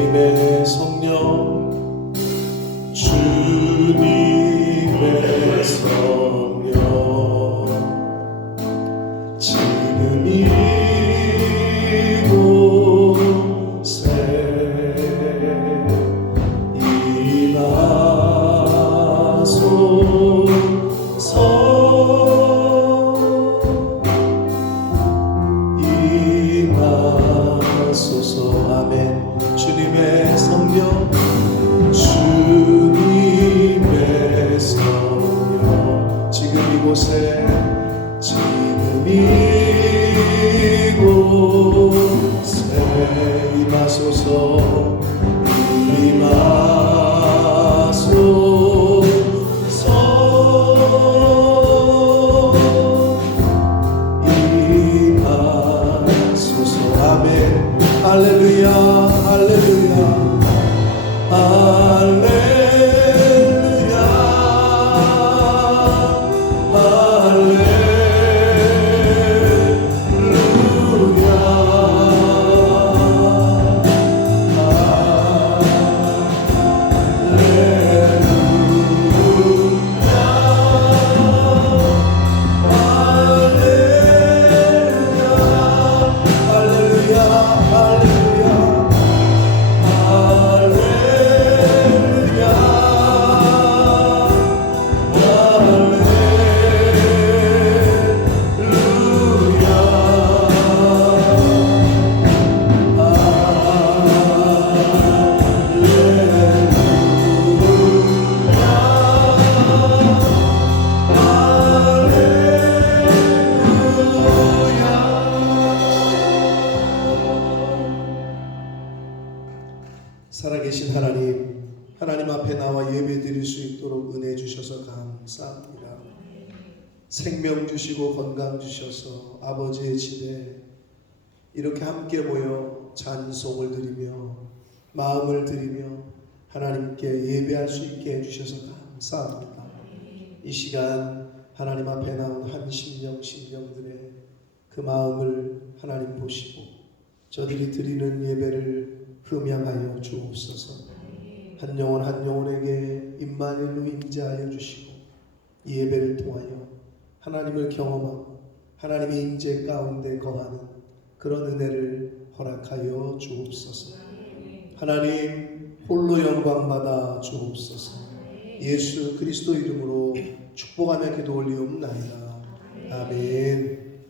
주님의 성령, 주님의 성령, 지금 이곳에 임하소서. 아멘. 주님의 성령, 주님의 성령, 지금 이곳에, 지금 이곳에 임하소서. 할렐루야, 할렐루야, 할렐루야, 살아계신 하나님, 하나님 앞에 나와 예배 드릴 수 있도록 은혜 주셔서 감사합니다. 생명 주시고 건강 주셔서 아버지의 집에 이렇게 함께 모여 찬송을 드리며 마음을 드리며 하나님께 예배할 수 있게 해주셔서 감사합니다. 이 시간 하나님 앞에 나온 한 심령들의 그 마음을 하나님 보시고 저들이 드리는 예배를 흠양하여 주옵소서. 한 영혼 한 영혼에게 임마누엘로 임재하여 주시고 이 예배를 통하여 하나님을 경험하고 하나님의 임재 가운데 거하는 그런 은혜를 허락하여 주옵소서. 하나님 홀로 영광 받아 주옵소서. 예수 그리스도 이름으로 축복하며 기도 올리옵나이다. 아멘.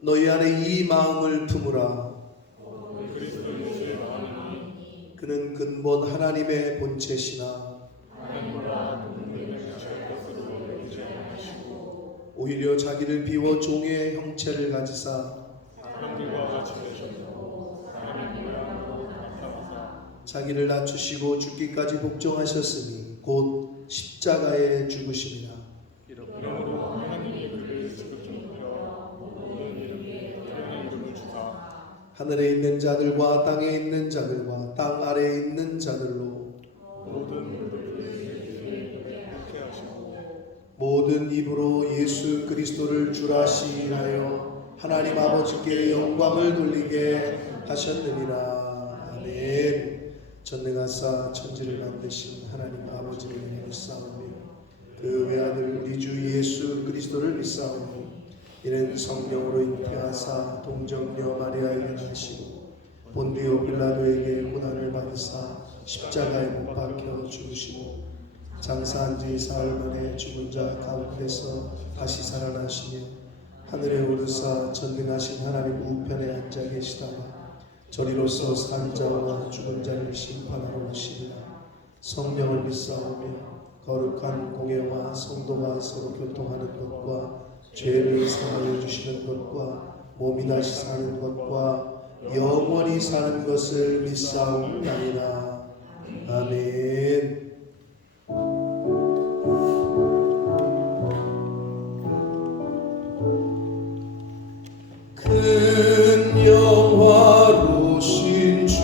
너희 안에 이 마음을 품으라. 그는 근본 하나님의 본체시나 오히려 자기를 비워 종의 형체를 가지사 자기를 낮추시고 죽기까지 복종하셨으니 곧 십자가에 죽으심이라. 하늘에 있는 자들과 땅에 있는 자들과 땅 아래에 있는 자들로 모든 입으로 예수 그리스도를 주라시하여 하나님 아버지께 영광을 돌리게 하셨느니라. 아멘. 전능하사 천지를 만드신 하나님 아버지를 믿사오며 그 외아들 우리 주 예수 그리스도를 믿사오며 이는 성령으로 잉태하사 동정녀 마리아에게 나시고 본디오 빌라도에게 고난을 받으사 십자가에 못 박혀 죽으시고 장사한 지 사흘 만에 죽은 자 가운데서 다시 살아나시며 하늘에 오르사 전능하신 하나님 우편에 앉아 계시다가 저리로서 산 자와 죽은 자를 심판하러 오시리라. 성령을 믿사오며 거룩한 공예와 성도가 서로 교통하는 것과 죄를 사하여 주시는 것과 몸이 다시 사는 것과 영원히 사는 것을 믿사옵나이다. 아멘. 큰 영화로신 주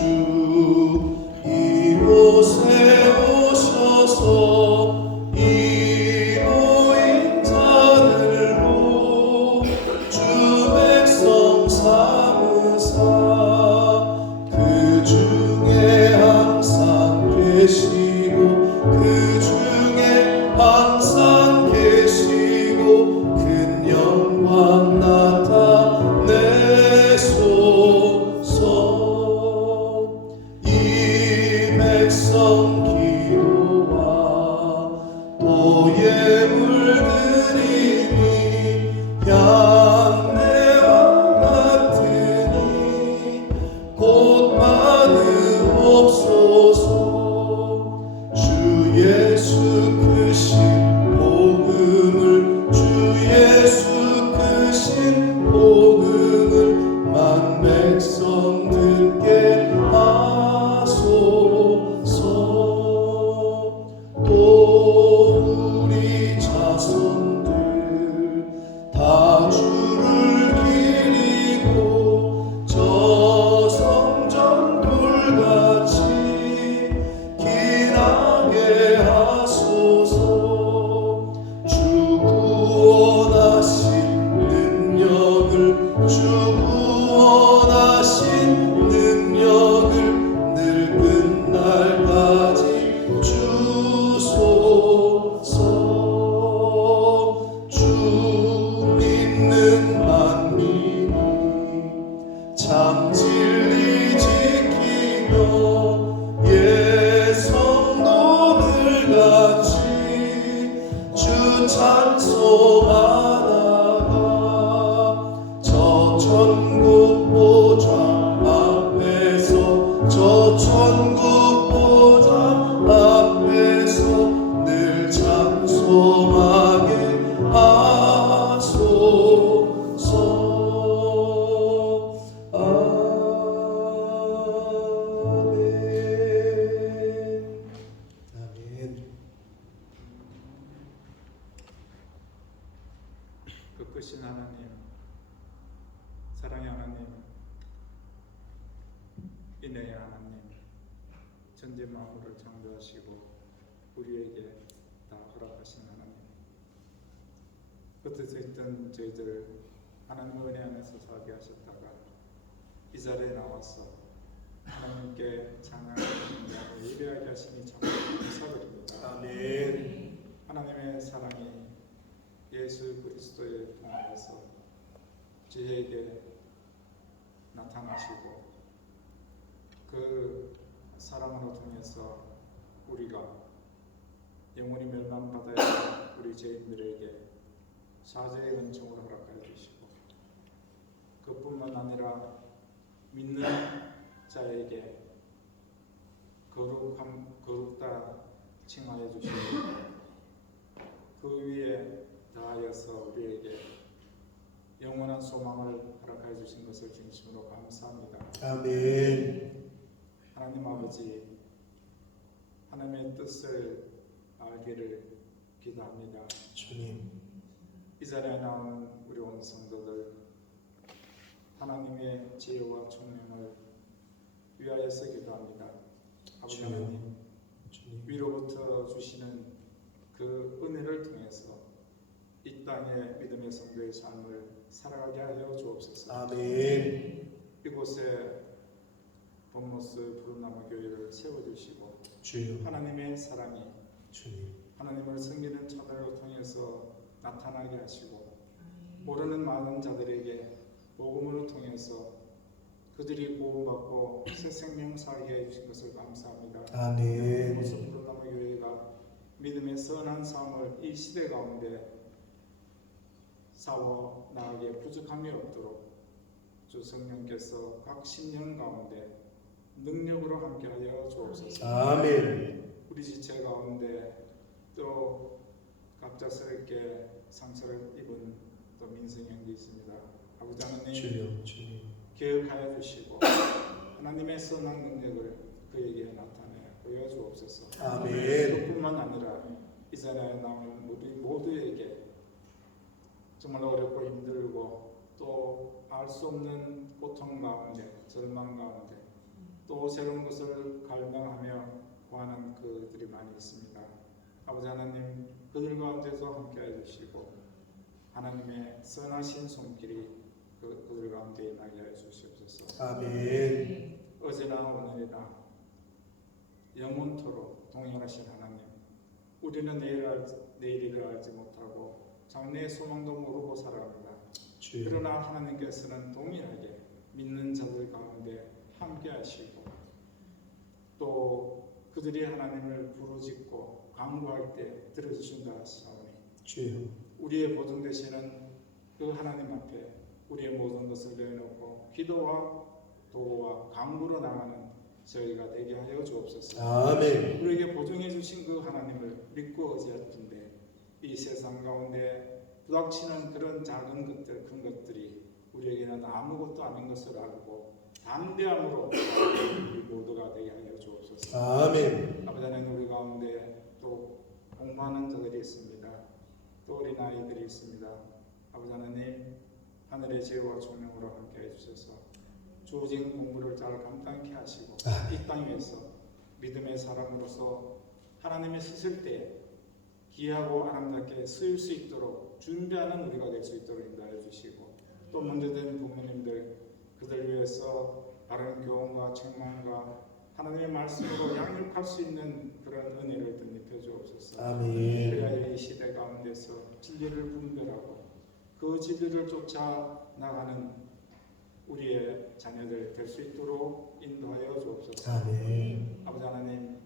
이곳에 오셔서 이 모인 자들로 주 백성 삼으사 선하신 능력을 늘 끝날까지 주소서. 주 믿는 만민이 참 진리 지키며 예 성도들 같이 주 찬송하다가 저 천국 보좌 앞에서 저 천국 보좌 앞에서 늘 찬송하게 하소서. 아멘. 그 크신 하나님, 사랑의 하나님, 인애의 하나님, 천지 만물을 창조하시고 우리에게 다 허락하신 하나님, 겉에서 있던 저희들 하나님 은혜 안에서 살게 하셨다가 이 자리에 나와서 하나님께 찬양하시는 예배하게 하시니 참 감사드립니다. 아멘. 하나님의 사랑이 예수 그리스도의 통하여서 저희에게 나타나시고 그 사랑으로 통해서 우리가 영원히 멸망받아야 할 우리 죄인들에게 사죄의 은총을 허락하여 주시고 그뿐만 아니라 믿는 자에게 거룩다 칭하여 주시고 그 위에 더하여서 우리에게 영원한 소망을 허락하여 주신 것을 진심으로 감사합니다. 아멘. 하나님 아버지, 하나님의 뜻을 알기를 기도합니다. 주님. 이 자리에 나오는 우리 온 성도들 하나님의 지혜와 총명을 위하여서 기도합니다. 아버지 하나님, 주님. 위로부터 주시는 그 은혜를 통해서 이 땅의 믿음의 성도의 삶을 살아가게 하여 주옵소서. 아멘. 이곳에 본모스 푸른나무 교회를 세워주시고 주여. 하나님의 사랑이 주님. 하나님을 섬기는 자들을 통해서 나타나게 하시고 모르는 많은 자들에게 복음을 통해서 그들이 구원받고 새 생명 살게 해주신 것을 감사합니다. 아멘. 본모스 푸른나무 교회가 믿음의 선한 삶을 이 시대 가운데 싸워 나에게 부족함이 없도록 주 성령께서 각 신령 가운데 능력으로 함께하여 주옵소서. 아멘. 우리 지체 가운데 또 갑작스럽게 상처를 입은 또 민성 형제 있습니다. 아버지 하나님 주여. 주님. 개혁하여 주시고 하나님의 선한 능력을 그에게 나타내 보여주옵소서. 아멘. 그뿐만 아니라 이 자리에 나온 우리 모두에게 정말 어렵고 힘들고 또 알 수 없는 고통 가운데 절망 가운데 또 새로운 것을 갈망하며 구하는 그들이 많이 있습니다. 아버지 하나님 그들 가운데서 함께해 주시고 하나님의 선하신 손길이 그들 가운데 임하게 하여 주시옵소서. 아멘. 어제나 오늘이나 영원토록 동행하신 하나님, 우리는 내일을 알지 못하고 장래의 소망도 모르고 살아갑니다. 주여. 그러나 하나님께서는 동일하게 믿는 자들 가운데 함께 하시고 또 그들이 하나님을 부르짖고 간구할 때 들어주신다 하시오니 주여. 우리의 보증 되시는 그 하나님 앞에 우리의 모든 것을 내어놓고 기도와 도와 간구로 나가는 저희가 되게 하여 주옵소서. 아멘. 우리에게 보증해 주신 그 하나님을 믿고 의지할텐데 이 세상 가운데 부닥치는 그런 작은 것들, 큰 것들이 우리에게는 아무것도 아닌 것을 알고 담대함으로 우리 모두가 되게 하여 주옵소서. 아멘. 아버지 하나님, 우리 가운데 또 공부하는 자들이 있습니다. 또 어린 아이들이 있습니다. 아버지 하나님, 하늘의 지혜와 총명으로 함께해 주셔서 주어진 공부를 잘 감당케 하시고 이 땅 위에서 믿음의 사람으로서 하나님의 쓰실 때 귀하고 아름답게 쓰일 수 있도록 준비하는 우리가 될 수 있도록 인도하여 주시고 또 문제된 부모님들 그들 교회에서 바른 교훈과 책망과 하나님의 말씀으로 양육할 수 있는 그런 은혜를 덧입혀 주옵소서. 아멘. 그래야 이 시대 가운데서 진리를 분별하고 그 진리를 쫓아 나가는 우리의 자녀들 될 수 있도록 인도하여 주옵소서. 아멘. 아버지 하나님,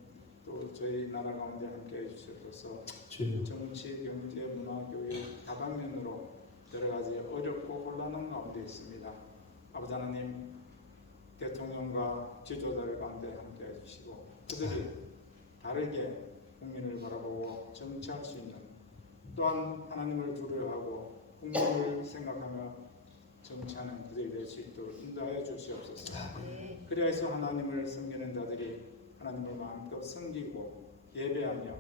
또 저희 나라 가운데 함께해 주셔서 주여. 정치, 경제, 문화, 교육 다방면으로 여러 가지 어렵고 혼란한 가운데 있습니다. 아버지 하나님, 대통령과 지도자들 가운데 함께해 주시고 그들이 다르게 국민을 바라보고 정치할 수 있는, 또한 하나님을 두려워하고 국민을 생각하며 정치하는 그들이 될 수 있도록 인도하여 주시옵소서. 그래야 해서 하나님을 섬기는 자들이 하나님을 마음껏 섬기고 예배하며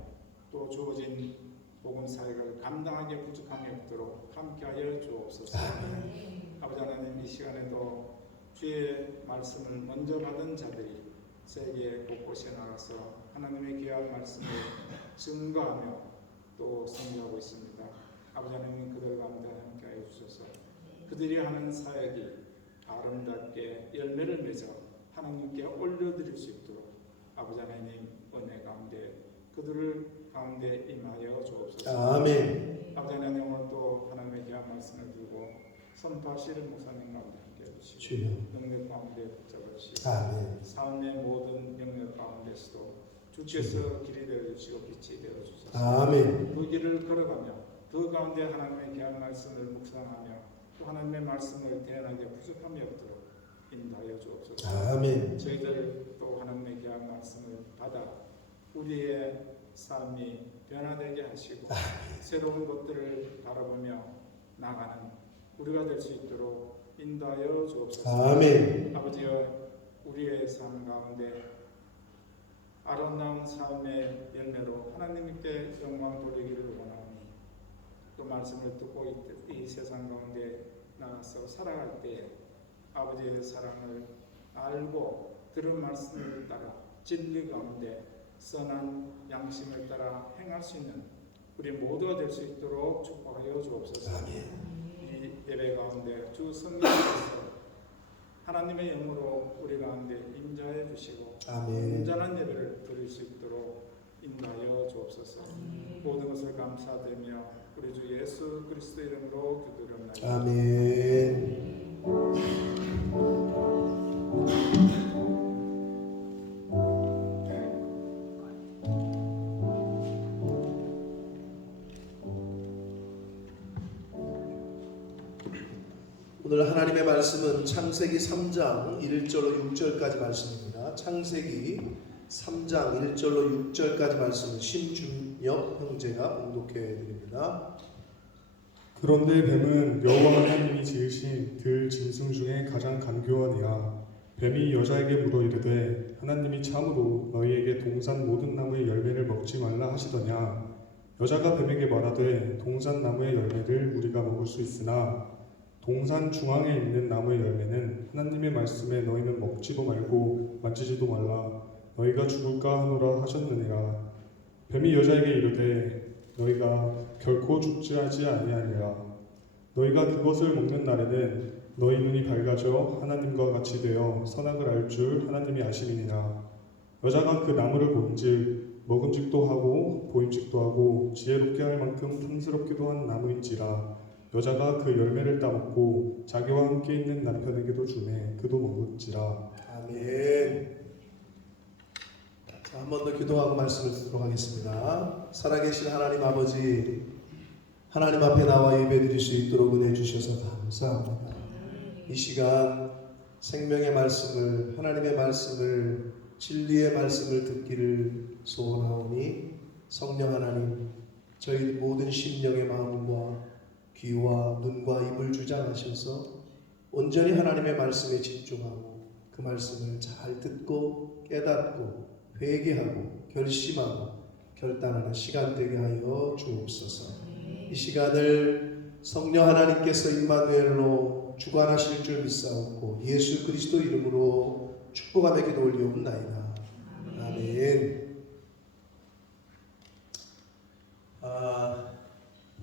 또 주어진 복음 사역을 감당하기에 부족함이 없도록 함께하여 주옵소서. 아버지 하나님, 이 시간에도 주의 말씀을 먼저 받은 자들이 세계 곳곳에 나가서 하나님의 귀한 말씀을 증거하며 또 선교하고 있습니다. 아버지 하나님, 그들 가운데 함께하여 주셔서 그들이 하는 사역이 아름답게 열매를 맺어 하나님께 올려드릴 수 있도록 아버지 하나님 은혜 가운데 그들을 가운데 임하여 주옵소서. 아멘. 아버지 하나님, 오늘 또 하나님의 귀한 말씀을 들고 선포하시는 목사님 가운데 함께해 주시고 주여. 능력 가운데 붙잡으시고 아멘. 삶의 모든 영역 가운데서도 주께서 길이 되어주시고 빛이 되어주소서. 아멘. 그 길을 걸어가며 그 가운데 하나님의 귀한 말씀을 묵상하며 또 하나님의 말씀을 대언하기에 부족함이 없도록 인도하여 주옵소서. 아멘. 저희들 또 하나님의 귀한 말씀을 받아 우리의 삶이 변화되게 하시고 새로운 것들을 바라보며 나가는 우리가 될 수 있도록 인도하여 주옵소서. 아멘. 아버지여, 우리의 삶 가운데 아름다운 삶의 열매로 하나님께 영광 돌리기를 원하오니 또 말씀을 듣고 이 세상 가운데 나가서 살아갈 때에 아버지의 사랑을 알고 들은 말씀을 따라 진리 가운데 선한 양심을 따라 행할 수 있는 우리 모두가 될 수 있도록 축복하여 주옵소서. 이 예배 가운데 주 성령께서 하나님의 영으로 우리 가운데 임재해 주시고 온전한 예배를 드릴 수 있도록 인도하여 주옵소서. 모든 것을 감사드리며 우리 주 예수 그리스도 이름으로 기도드립니다. 아멘. 오늘 하나님의 말씀은 창세기 3장 1절로 6절까지 말씀입니다. 창세기 3장 1절로 6절까지 말씀을 심준엽 형제가 봉독해 드립니다. 그런데 뱀은 여호와 하나님이 지으신 들 짐승 중에 가장 간교한 이라. 뱀이 여자에게 물어 이르되 하나님이 참으로 너희에게 동산 모든 나무의 열매를 먹지 말라 하시더냐. 여자가 뱀에게 말하되 동산 나무의 열매를 우리가 먹을 수 있으나 동산 중앙에 있는 나무의 열매는 하나님의 말씀에 너희는 먹지도 말고 만지지도 말라 너희가 죽을까 하노라 하셨느니라. 뱀이 여자에게 이르되 너희가 결코 죽지 하지 아니하리라. 너희가 그것을 먹는 날에는 너희 눈이 밝아져 하나님과 같이 되어 선악을 알 줄 하나님이 아심이니라. 여자가 그 나무를 본즉 먹음직도 하고 보임직도 하고 지혜롭게 할 만큼 탐스럽기도 한 나무인지라. 여자가 그 열매를 따먹고 자기와 함께 있는 남편에게도 주매 그도 먹었지라. 아멘. 자, 한 번 더 기도하고 말씀을 듣도록 하겠습니다. 살아계신 하나님 아버지, 하나님 앞에 나와 예배드릴 수 있도록 은혜 주셔서 감사합니다. 이 시간 생명의 말씀을, 하나님의 말씀을, 진리의 말씀을 듣기를 소원하오니 성령 하나님, 저희 모든 심령의 마음과 귀와 눈과 입을 주장하셔서 온전히 하나님의 말씀에 집중하고 그 말씀을 잘 듣고 깨닫고 회개하고 결심하고 결단하는 시간 되게 하여 주옵소서. 이 시간을 성령 하나님께서 임마누엘로 주관하실 줄 믿사옵고 예수 그리스도 이름으로 축복하며 기도 올리옵나이다. 아멘.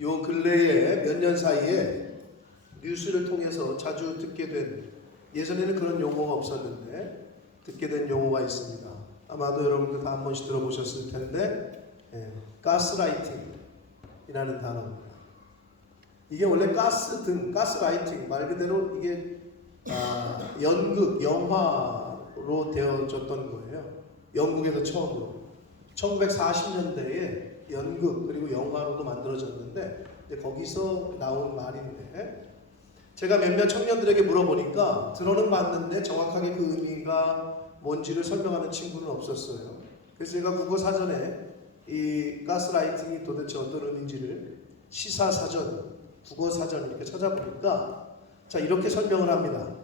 요 근래에 몇 년 사이에 뉴스를 통해서 자주 듣게 된 예전에는 그런 용어가 없었는데 듣게 된 용어가 있습니다. 아마도 여러분들 다 한 번씩 들어보셨을 텐데 가스라이팅이라는 단어입니다. 이게 원래 가스라이팅 말 그대로 이게 연극, 영화로 되어졌던 거예요. 영국에서 처음으로 1940년대에 연극 그리고 영화로도 만들어졌는데 거기서 나온 말인데 제가 몇몇 청년들에게 물어보니까 들어는 봤는데 정확하게 그 의미가 뭔지를 설명하는 친구는 없었어요. 그래서 제가 국어 사전에 이 가스라이팅이 도대체 어떤 의미인지를 시사사전, 국어사전 이렇게 찾아보니까 자 이렇게 설명을 합니다.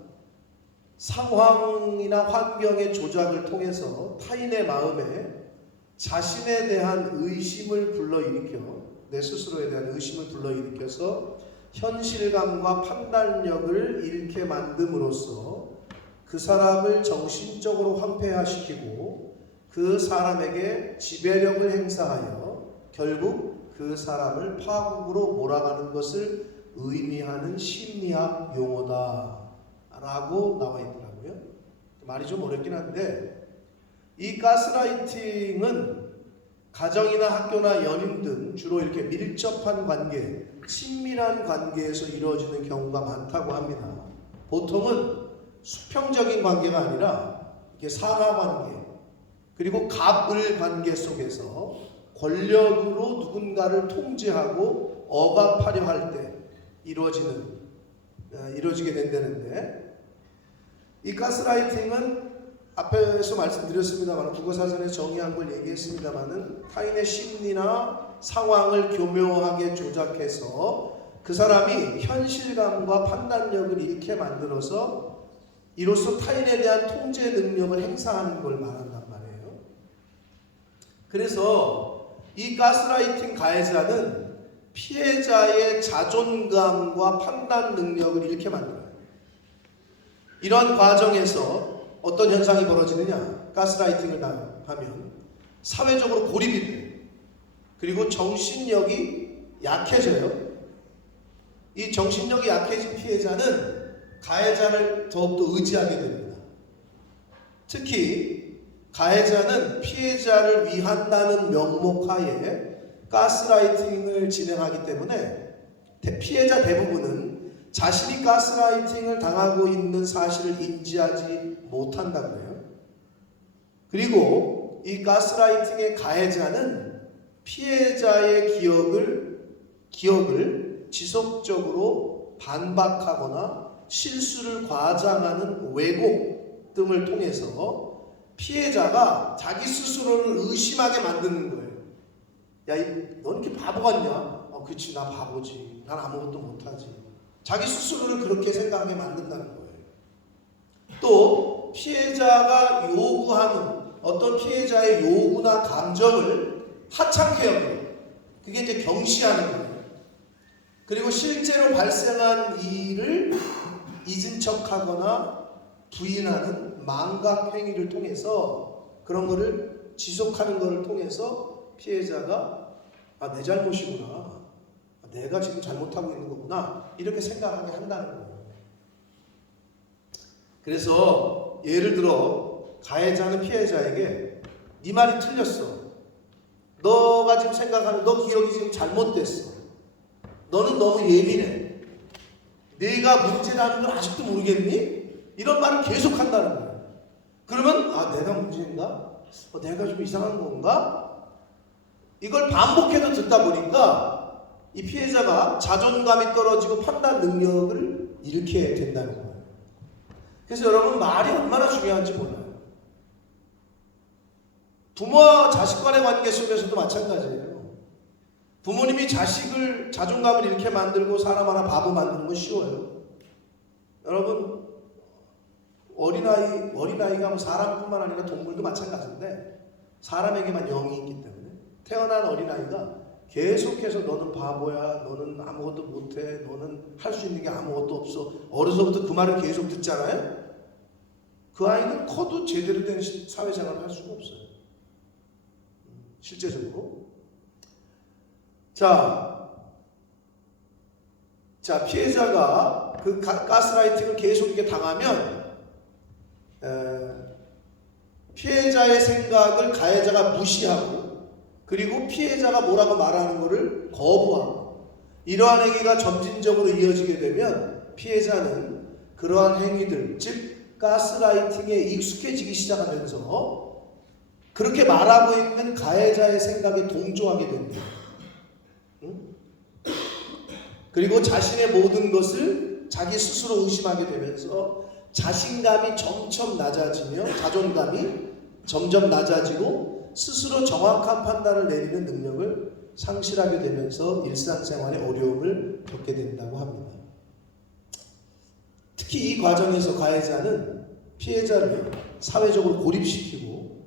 상황이나 환경의 조작을 통해서 타인의 마음에 자신에 대한 의심을 불러일으켜 내 스스로에 대한 의심을 불러일으켜서 현실감과 판단력을 잃게 만듦으로써 그 사람을 정신적으로 황폐화시키고 그 사람에게 지배력을 행사하여 결국 그 사람을 파국으로 몰아가는 것을 의미하는 심리학 용어다 라고 나와 있더라고요. 말이 좀 어렵긴 한데 이 가스라이팅은 가정이나 학교나 연인 등 주로 이렇게 밀접한 관계, 친밀한 관계에서 이루어지는 경우가 많다고 합니다. 보통은 수평적인 관계가 아니라 이렇게 상하관계 그리고 갑을 관계 속에서 권력으로 누군가를 통제하고 억압하려 할 때 이루어지게 된다는데 이 가스라이팅은 앞에서 말씀드렸습니다만 국어사전에 정의한 걸 얘기했습니다만은 타인의 심리나 상황을 교묘하게 조작해서 그 사람이 현실감과 판단력을 잃게 만들어서 이로써 타인에 대한 통제 능력을 행사하는 걸 말한단 말이에요. 그래서 이 가스라이팅 가해자는 피해자의 자존감과 판단 능력을 잃게 만들어요. 이런 과정에서 어떤 현상이 벌어지느냐? 가스라이팅을 하면 사회적으로 고립이 돼요. 그리고 정신력이 약해져요. 이 정신력이 약해진 피해자는 가해자를 더욱더 의지하게 됩니다. 특히 가해자는 피해자를 위한다는 명목하에 가스라이팅을 진행하기 때문에 피해자 대부분은 자신이 가스라이팅을 당하고 있는 사실을 인지하지 못한다고 해요. 그리고 이 가스라이팅의 가해자는 피해자의 기억을 지속적으로 반박하거나 실수를 과장하는 왜곡 등을 통해서 피해자가 자기 스스로를 의심하게 만드는 거예요. 야, 넌 이렇게 바보 같냐? 그치, 나 바보지. 난 아무것도 못하지. 자기 스스로를 그렇게 생각하게 만든다는 거예요. 또 피해자가 요구하는 어떤 피해자의 요구나 감정을 하찮게 여겨요. 그게 이제 경시하는 거예요. 그리고 실제로 발생한 일을 잊은 척하거나 부인하는 망각 행위를 통해서 그런 거를 지속하는 것을 통해서 피해자가 내 잘못이구나. 내가 지금 잘못하고 있는 거구나. 이렇게 생각하게 한다는 거예요. 그래서 예를 들어 가해자는 피해자에게 네 말이 틀렸어. 너가 지금 생각하는 너 기억이 지금 잘못됐어. 너는 너무 예민해. 내가 문제라는 걸 아직도 모르겠니? 이런 말을 계속 한다는 거예요. 그러면 내가 문제인가? 내가 좀 이상한 건가? 이걸 반복해서 듣다 보니까 이 피해자가 자존감이 떨어지고 판단 능력을 잃게 된다는 거예요. 그래서 여러분 말이 얼마나 중요한지 몰라요. 부모와 자식 간의 관계 속에서도 마찬가지예요. 부모님이 자식을 자존감을 잃게 만들고 사람 하나 바보 만드는 건 쉬워요. 여러분 어린아이가 뭐 사람뿐만 아니라 동물도 마찬가지인데 사람에게만 영이 있기 때문에 태어난 어린아이가 계속해서 너는 바보야, 너는 아무것도 못해, 너는 할 수 있는 게 아무것도 없어. 어려서부터 그 말을 계속 듣잖아요. 그 아이는 커도 제대로 된 사회생활을 할 수가 없어요. 실제적으로. 자, 피해자가 그 가스라이팅을 계속 이렇게 당하면 피해자의 생각을 가해자가 무시하고 그리고 피해자가 뭐라고 말하는 것을 거부하고 이러한 행위가 점진적으로 이어지게 되면 피해자는 그러한 행위들, 즉 가스라이팅에 익숙해지기 시작하면서 그렇게 말하고 있는 가해자의 생각에 동조하게 됩니다. 그리고 자신의 모든 것을 자기 스스로 의심하게 되면서 자신감이 점점 낮아지며 자존감이 점점 낮아지고 스스로 정확한 판단을 내리는 능력을 상실하게 되면서 일상생활에 어려움을 겪게 된다고 합니다. 특히 이 과정에서 가해자는 피해자를 사회적으로 고립시키고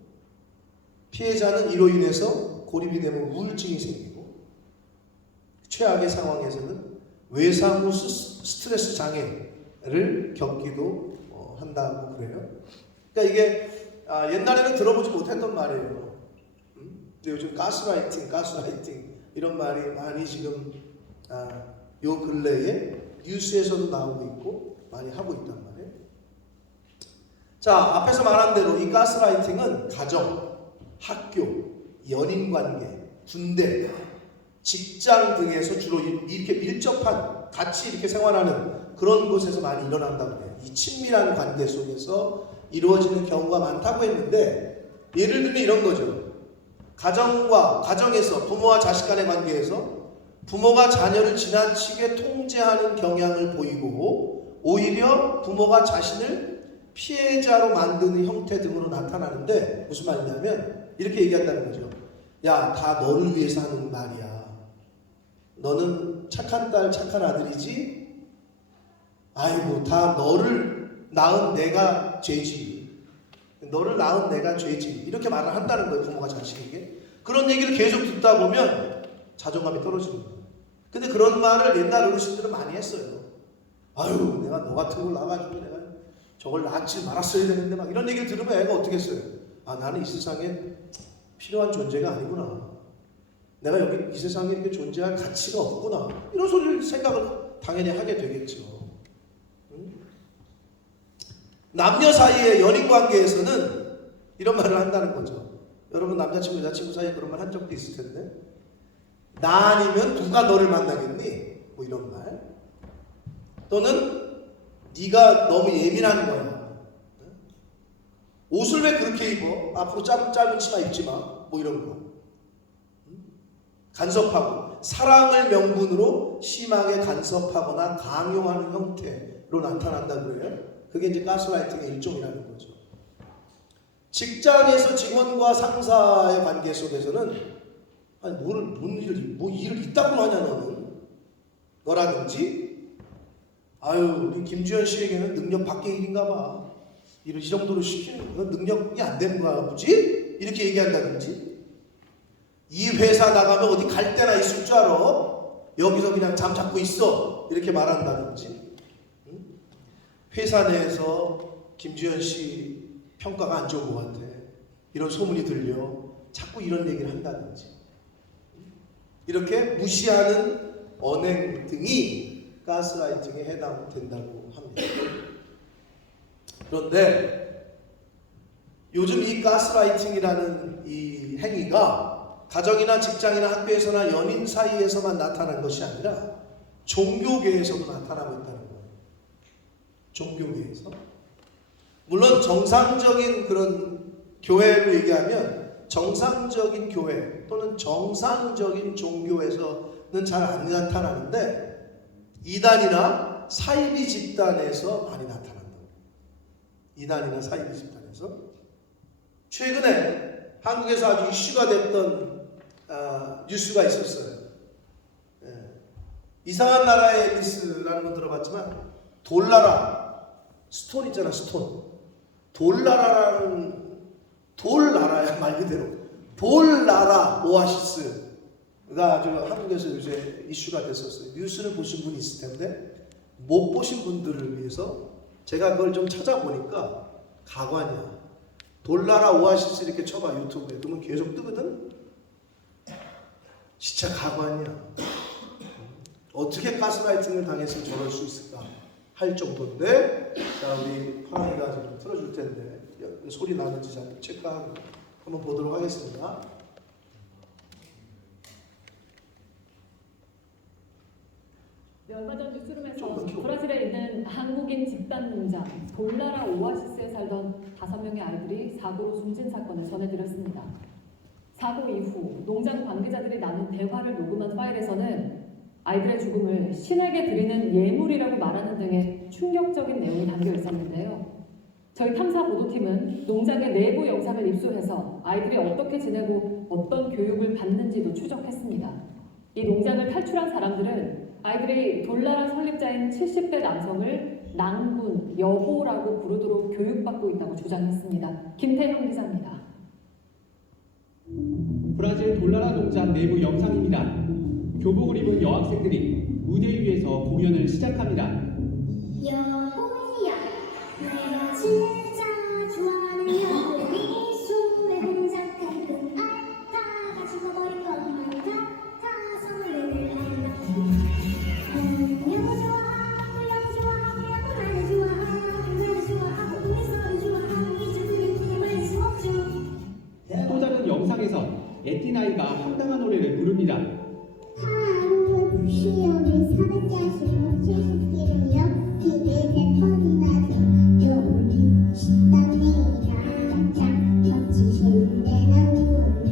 피해자는 이로 인해서 고립이 되면 우울증이 생기고 최악의 상황에서는 외상 후 스트레스 장애를 겪기도 한다고 그래요. 그러니까 이게 옛날에는 들어보지 못했던 말이에요. 근데 요즘 가스라이팅 이런 말이 많이 지금 요 근래에 뉴스에서도 나오고 있고 많이 하고 있단 말이에요. 자, 앞에서 말한 대로 이 가스라이팅은 가정, 학교, 연인관계, 군대, 직장 등에서 주로 이렇게 밀접한 같이 이렇게 생활하는 그런 곳에서 많이 일어난다고 해요. 이 친밀한 관계 속에서 이루어지는 경우가 많다고 했는데 예를 들면 이런 거죠. 가정에서 부모와 자식 간의 관계에서 부모가 자녀를 지나치게 통제하는 경향을 보이고 오히려 부모가 자신을 피해자로 만드는 형태 등으로 나타나는데 무슨 말이냐면 이렇게 얘기한다는 거죠. 야, 다 너를 위해서 하는 말이야. 너는 착한 딸, 착한 아들이지? 아이고, 다 너를 낳은 내가 죄지. 너를 낳은 내가 죄지. 이렇게 말을 한다는 거예요, 부모가 자식에게. 그런 얘기를 계속 듣다 보면 자존감이 떨어지는 거예요. 근데 그런 말을 옛날 어르신들은 많이 했어요. 아유, 내가 너 같은 걸 낳아가지고 내가 저걸 낳지 말았어야 되는데 막 이런 얘기를 들으면 애가 어떻게 했어요? 아, 나는 이 세상에 필요한 존재가 아니구나. 내가 여기 이 세상에 이렇게 존재할 가치가 없구나. 이런 소리를 생각을 당연히 하게 되겠죠. 남녀 사이의 연인 관계에서는 이런 말을 한다는 거죠. 여러분 남자친구 여자친구 사이에 그런 말 한 적도 있을 텐데 나 아니면 누가 너를 만나겠니? 뭐 이런 말. 또는 네가 너무 예민한 거야. 옷을 왜 그렇게 입어? 앞으로 짧은 치마 입지 마. 뭐 이런 거. 간섭하고 사랑을 명분으로 심하게 간섭하거나 강요하는 형태로 나타난다 그래요. 그게 이제 가스라이팅의 일종이라는 거죠. 직장에서 직원과 상사의 관계 속에서는 아니 뭐 일을 이따구로 하냐 너는 너라든지 아유 우리 김주현 씨에게는 능력 밖의 일인가 봐. 일을 이 정도로 시키는 건 능력이 안 되는 거야 보지? 이렇게 얘기한다든지 이 회사 나가면 어디 갈 데나 있을 줄 알아? 여기서 그냥 잠 잡고 있어 이렇게 말한다든지 회사 내에서 김주현 씨 평가가 안 좋은 것 같아 이런 소문이 들려 자꾸 이런 얘기를 한다든지 이렇게 무시하는 언행 등이 가스라이팅에 해당된다고 합니다. 그런데 요즘 이 가스라이팅이라는 이 행위가 가정이나 직장이나 학교에서나 연인 사이에서만 나타난 것이 아니라 종교계에서도 나타나고 있다는 거예요. 종교계에서. 물론 정상적인 그런 교회로 얘기하면 정상적인 교회 또는 정상적인 종교에서는 잘 안 나타나는데 이단이나 사이비 집단에서 많이 나타난다. 이단이나 사이비 집단에서 최근에 한국에서 아주 이슈가 됐던 뉴스가 있었어요. 이상한 나라의 앨리스라는 건 들어봤지만 돌나라 스톤 있잖아 스톤 돌나라라는 돌나라야 말 그대로 돌나라 오아시스가 아주 한국에서 요새 이슈가 됐었어요. 뉴스를 보신 분이 있을 텐데 못 보신 분들을 위해서 제가 그걸 좀 찾아보니까 가관이야. 돌나라 오아시스 이렇게 쳐봐 유튜브에 그러면 계속 뜨거든. 진짜 가관이야. 어떻게 가스라이팅을 당했으면 저럴 수 있을까 할 정도인데 자 우리 파랑이가 좀 틀어줄 텐데 소리 나는지 잘 체크하고 한번 보도록 하겠습니다. 얼마 전 뉴스룸에서 좀더 키워. 브라질에 있는 한국인 집단 농장 돌라라 오아시스에 살던 5명의 아이들이 사고로 숨진 사건을 전해드렸습니다. 사고 이후 농장 관계자들이 나눈 대화를 녹음한 파일에서는 아이들의 죽음을 신에게 드리는 예물이라고 말하는 등의 충격적인 내용이 담겨 있었는데요. 저희 탐사 보도팀은 농장의 내부 영상을 입수해서 아이들이 어떻게 지내고 어떤 교육을 받는지도 추적했습니다. 이 농장을 탈출한 사람들은 아이들이 돌나라 설립자인 70대 남성을 낭군, 여보라고 부르도록 교육받고 있다고 주장했습니다. 김태형 기자입니다. 브라질 돌나라 농장 내부 영상입니다. 교복을 입은 여학생들이 무대 위에서 공연을 시작합니다. 여보야 내가 진짜 좋아하는 여보니 술에 혼잡한 그 알다가 죽어버린 것만 같아서 노래를 한다. 여보 좋아하고 여보 좋아하고 여보 나를 좋아하고 나를 좋아하고 우리 서로 좋아하고 이제 우리 꿈을 수 없죠. 또 다른 영상에선 에티나이가 황당한 노래를 부릅니다. 하루 시험을 400자씩 70개를 옆집에 대퍼리나 여기 식당이랑 짝짝같이 신내는 우리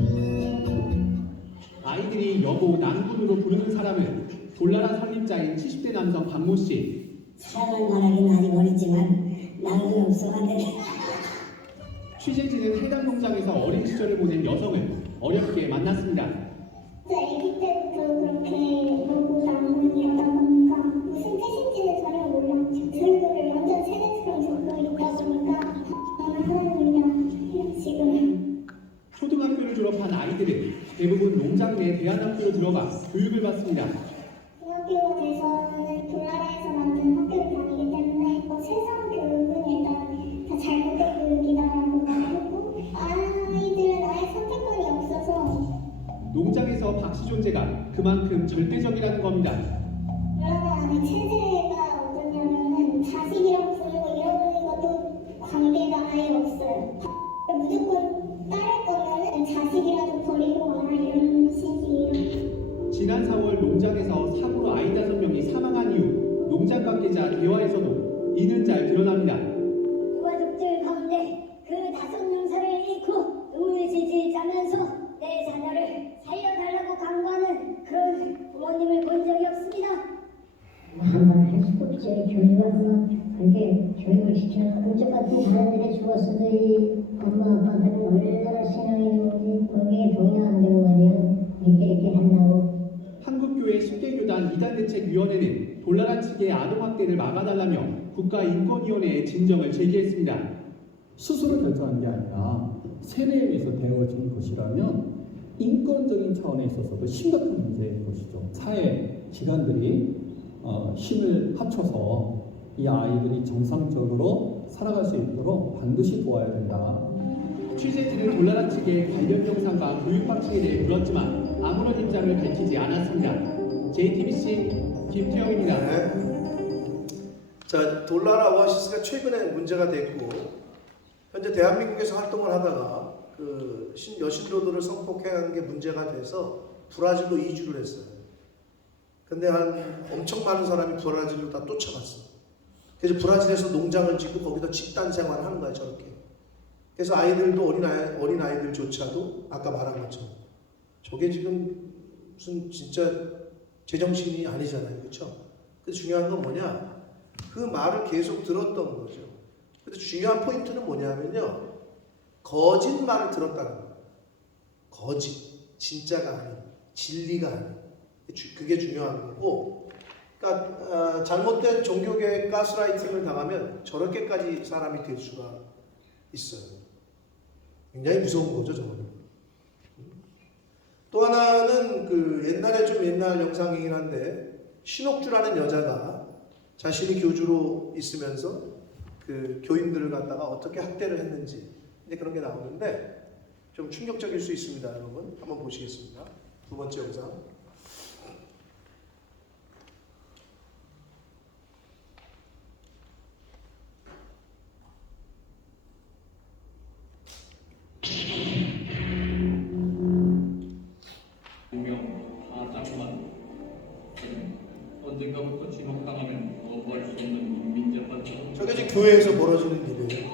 아이들이 여보 난군으로 부르는 사람은 돌나라 설립자인 70대 남성 박모 씨. 사랑을 말하기는 아직 어리지만 나도 없어가는 취재진은 해당 농장에서 어린 시절을 보낸 여성을 어렵게 만났습니다. 아기 때부터 그렇게 보고 나무이다 보니까 무슨 뜻인지는 전혀 몰라. 설교를 완전 세대처럼 듣고 있다 보니까 하나님이랑 지금 초등학교를 졸업한 아이들은 대부분 농장 내 대안학교로 들어가 교육을 받습니다. 중학교가 돼서는 돌나라에서 만든 학교를 다니기 때문에 세상 교육은 일단 다 잘못된 교육이다라고 말했고 아이들은 아예 선택권이 없어서 농장에서 박씨 존재가 그만큼 절대적이라는 겁니다. 돌나라 안에 체제가 어떠냐면은 자식이라고 부르고 잃어버린 것도 관계가 아예 없어요. 무조건 따를 거면은 자식이라도 버리고 와라 이런 식이에요. 지난 4월 농장에서 사고로 아이 5명이 사망한 이후 농장 관계자 대화에서도 이는 잘 드러납니다. 유가족들 가운데 그 5명사를 잃고 눈물 질질 짜면서 내 자녀를 살려달라고 강구하는 그런 부모님을 본 적이 없습니다. 한번 할 수도 없지. 교육을 한번 그렇게 교육을 시켜서 그쪽 같은 사람들이 죽었어도 이 엄마 아빠들은 얼마나 신앙이 있는지 거기에 동의 안 되는 말이야. 이렇게 한다고. 한국교회 10개 교단 이단대책위원회는 돌나라 측의 아동학대를 막아달라며 국가인권위원회에 진정을 제기했습니다. 스스로 결정한 게 아니라 세뇌에 의해서 되어진 것이라면 인권적인 차원에 있어서도 심각한 문제인 것이죠. 사회 기관들이 힘을 합쳐서 이 아이들이 정상적으로 살아갈 수 있도록 반드시 도와야 된다. 취재진은 돌나라 측의 관련 영상과 교육 방식에 대해 물었지만 아무런 입장을 밝히지 않았습니다. JTBC 김태형입니다. 네. 자, 돌나라 오아시스가 최근에 문제가 됐고 현재 대한민국에서 활동을 하다가 그 여신도들을 성폭행한 게 문제가 돼서 브라질로 이주를 했어요. 근데 한 엄청 많은 사람이 브라질로 다 쫓아갔어요. 그래서 브라질에서 농장을 짓고 거기서 집단 생활을 하는 거야, 저렇게. 그래서 아이들도 어린 아이들조차도 아까 말한 것처럼 저게 지금 무슨 진짜 제정신이 아니잖아요, 그렇죠? 근데 중요한 건 뭐냐? 그 말을 계속 들었던 거죠. 근데 중요한 포인트는 뭐냐면요, 거짓말을 들었다는 거예요. 거짓, 진짜가 아닌, 진리가 아닌. 그게 중요한 거고, 그러니까 잘못된 종교계의 가스라이팅을 당하면 저렇게까지 사람이 될 수가 있어요. 굉장히 무서운 거죠, 저거는. 또 하나는 그 옛날에 좀 옛날 영상이긴 한데 신옥주라는 여자가 자신이 교주로 있으면서 그 교인들을 갖다가 어떻게 학대를 했는지 이제 그런 게 나오는데 좀 충격적일 수 있습니다, 여러분. 한번 보시겠습니다. 두 번째 영상. 교회에서 벌어지는 일이에요.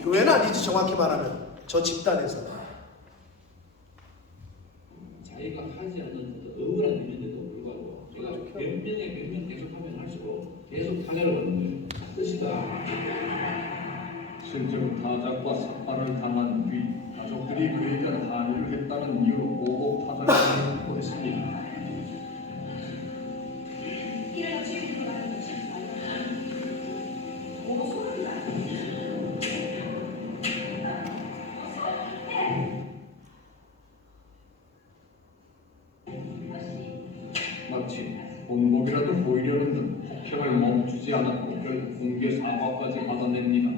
교회는 아니지, 정확히 말하면 저 집단에서. 자기가 하지 않는 억울한 일인데도 불구하고 내가 변명 계속하면 할수록 계속 타격을 받는 거예요. 뜻이다. 실제로 타작과 삭발을 당한 뒤 가족들이 그에 대한 항의를 했다는 이유로 보복 타작을 하고 있습니다. 마치 본복이라도 보이려는 듯 폭행을 멈추지 않았고 결국 공개 사과까지 받아냅니다.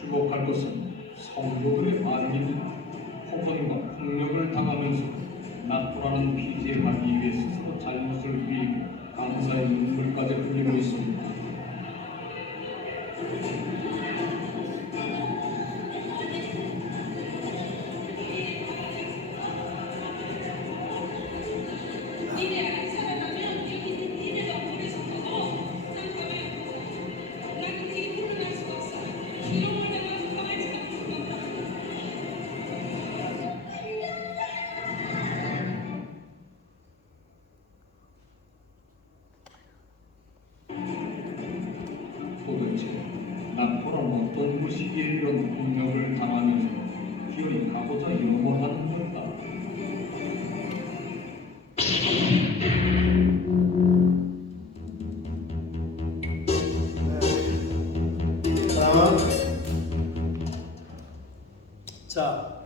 주목할 것은 성도들의 반응입니다. 폭언과 폭력을 당하면서 나토라는 피지에 하기 위해 스스로 잘못을 흘리고 감사의 눈물까지 흘리고 있습니다. 도대체 나토란 어떤 곳이기에 이런 폭력을 당하면서 기어이 가고자 영원하는 걸까? 자,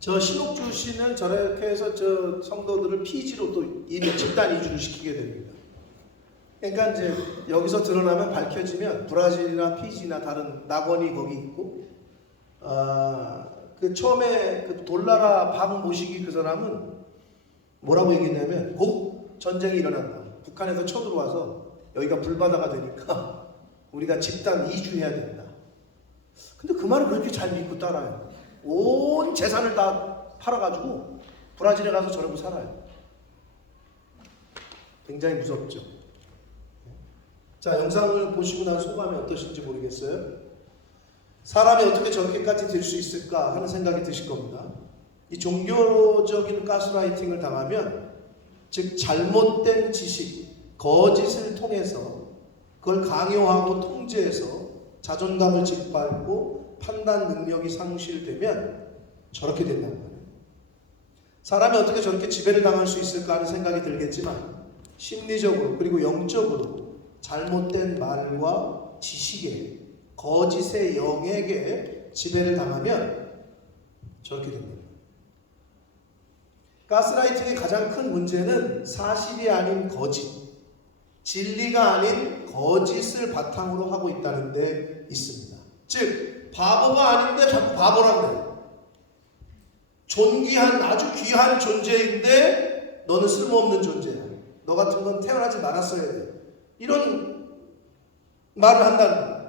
저 신옥주 씨는 저렇게 해서 저 성도들을 피지로 또 이미 집단 이주를 시키게 됩니다. 그러니까 이제 여기서 드러나면 밝혀지면 브라질이나 피지나 다른 낙원이 거기 있고, 그 처음에 그 돌나라 박 모시기 그 사람은 뭐라고 얘기했냐면 곧 전쟁이 일어난다. 북한에서 쳐들어와서 여기가 불바다가 되니까 우리가 집단 이주해야 된다. 근데 그 말을 그렇게 잘 믿고 따라요. 온 재산을 다 팔아가지고 브라질에 가서 저러고 살아요. 굉장히 무섭죠. 자, 영상을 보시고 난 소감이 어떠신지 모르겠어요. 사람이 어떻게 저렇게까지 될 수 있을까 하는 생각이 드실 겁니다. 이 종교적인 가스라이팅을 당하면, 즉 잘못된 지식, 거짓을 통해서 그걸 강요하고 통제해서 자존감을 짓밟고 판단 능력이 상실되면 저렇게 된다는 거예요. 사람이 어떻게 저렇게 지배를 당할 수 있을까 하는 생각이 들겠지만, 심리적으로 그리고 영적으로 잘못된 말과 지식에, 거짓의 영에게 지배를 당하면 저렇게 됩니다. 가스라이팅의 가장 큰 문제는 사실이 아닌 거짓, 진리가 아닌 거짓을 바탕으로 하고 있다는 데 있습니다. 즉, 바보가 아닌데 자꾸 바보라고 그래요. 존귀한, 아주 귀한 존재인데 너는 쓸모없는 존재야. 너 같은 건 태어나지 말았어야 돼. 이런 말을 한다는 거예요.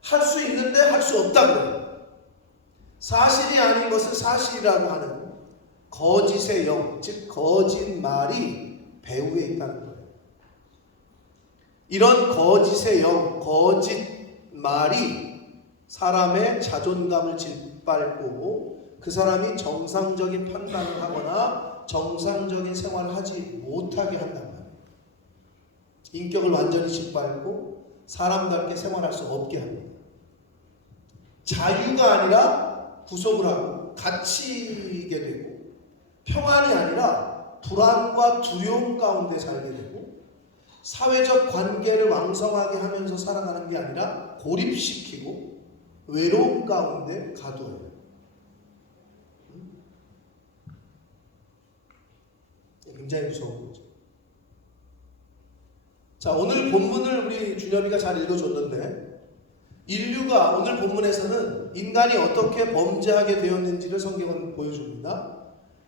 할 수 있는데 할 수 없다고 해요. 사실이 아닌 것을 사실이라고 하는 거짓의 영, 즉 거짓말이 배후에 있다는 거예요. 이런 거짓의 영, 거짓말이 사람의 자존감을 짓밟고 그 사람이 정상적인 판단을 하거나 정상적인 생활을 하지 못하게 한단 말이에요. 인격을 완전히 짓밟고 사람답게 생활할 수 없게 합니다. 자유가 아니라 구속을 하고 갇히게 되고, 평안이 아니라 불안과 두려움 가운데 살게 되고, 사회적 관계를 왕성하게 하면서 살아가는 게 아니라 고립시키고 외로움 가운데 가둬요. 굉장히 무서운 거죠. 자, 오늘 본문을 우리 준엽이가 잘 읽어줬는데, 인류가 오늘 본문에서는 인간이 어떻게 범죄하게 되었는지를 성경은 보여줍니다.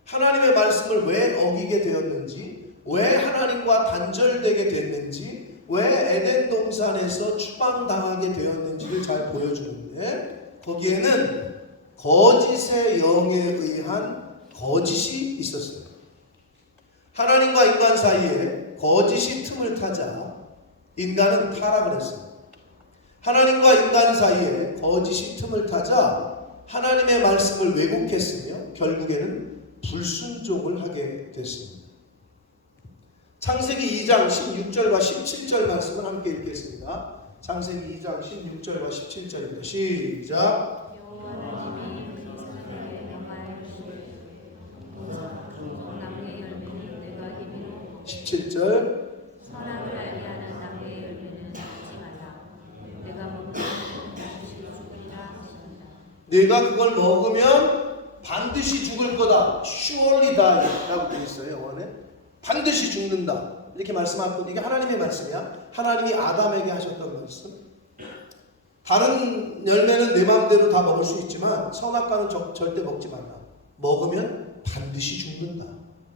하나님의 말씀을 왜 어기게 되었는지, 왜 하나님과 단절되게 됐는지, 왜 에덴 동산에서 추방당하게 되었는지를 잘 보여주는데, 거기에는 거짓의 영에 의한 거짓이 있었어요. 하나님과 인간 사이에 거짓이 틈을 타자 인간은 타락을 했어요. 하나님과 인간 사이에 거짓이 틈을 타자 하나님의 말씀을 왜곡했으며 결국에는 불순종을 하게 됐습니다. 창세기 2장 16절과 17절 말씀을 함께 읽겠습니다. 창세기 2장 16절과 17절입니다. 시작. 17절. 선악을 알게 하는 나무의 열매는 먹지 말라. 내가 먹으면 반드시 죽으리라 하신다. 내가 그걸 먹으면 반드시 죽을 거다. surely die라고 되어 있어요. 영어에. 반드시 죽는다. 이렇게 말씀하고, 이게 하나님의 말씀이야. 하나님이 아담에게 하셨던 말씀. 다른 열매는 내 마음대로 다 먹을 수 있지만 선악과는 절대 먹지 말라. 먹으면 반드시 죽는다.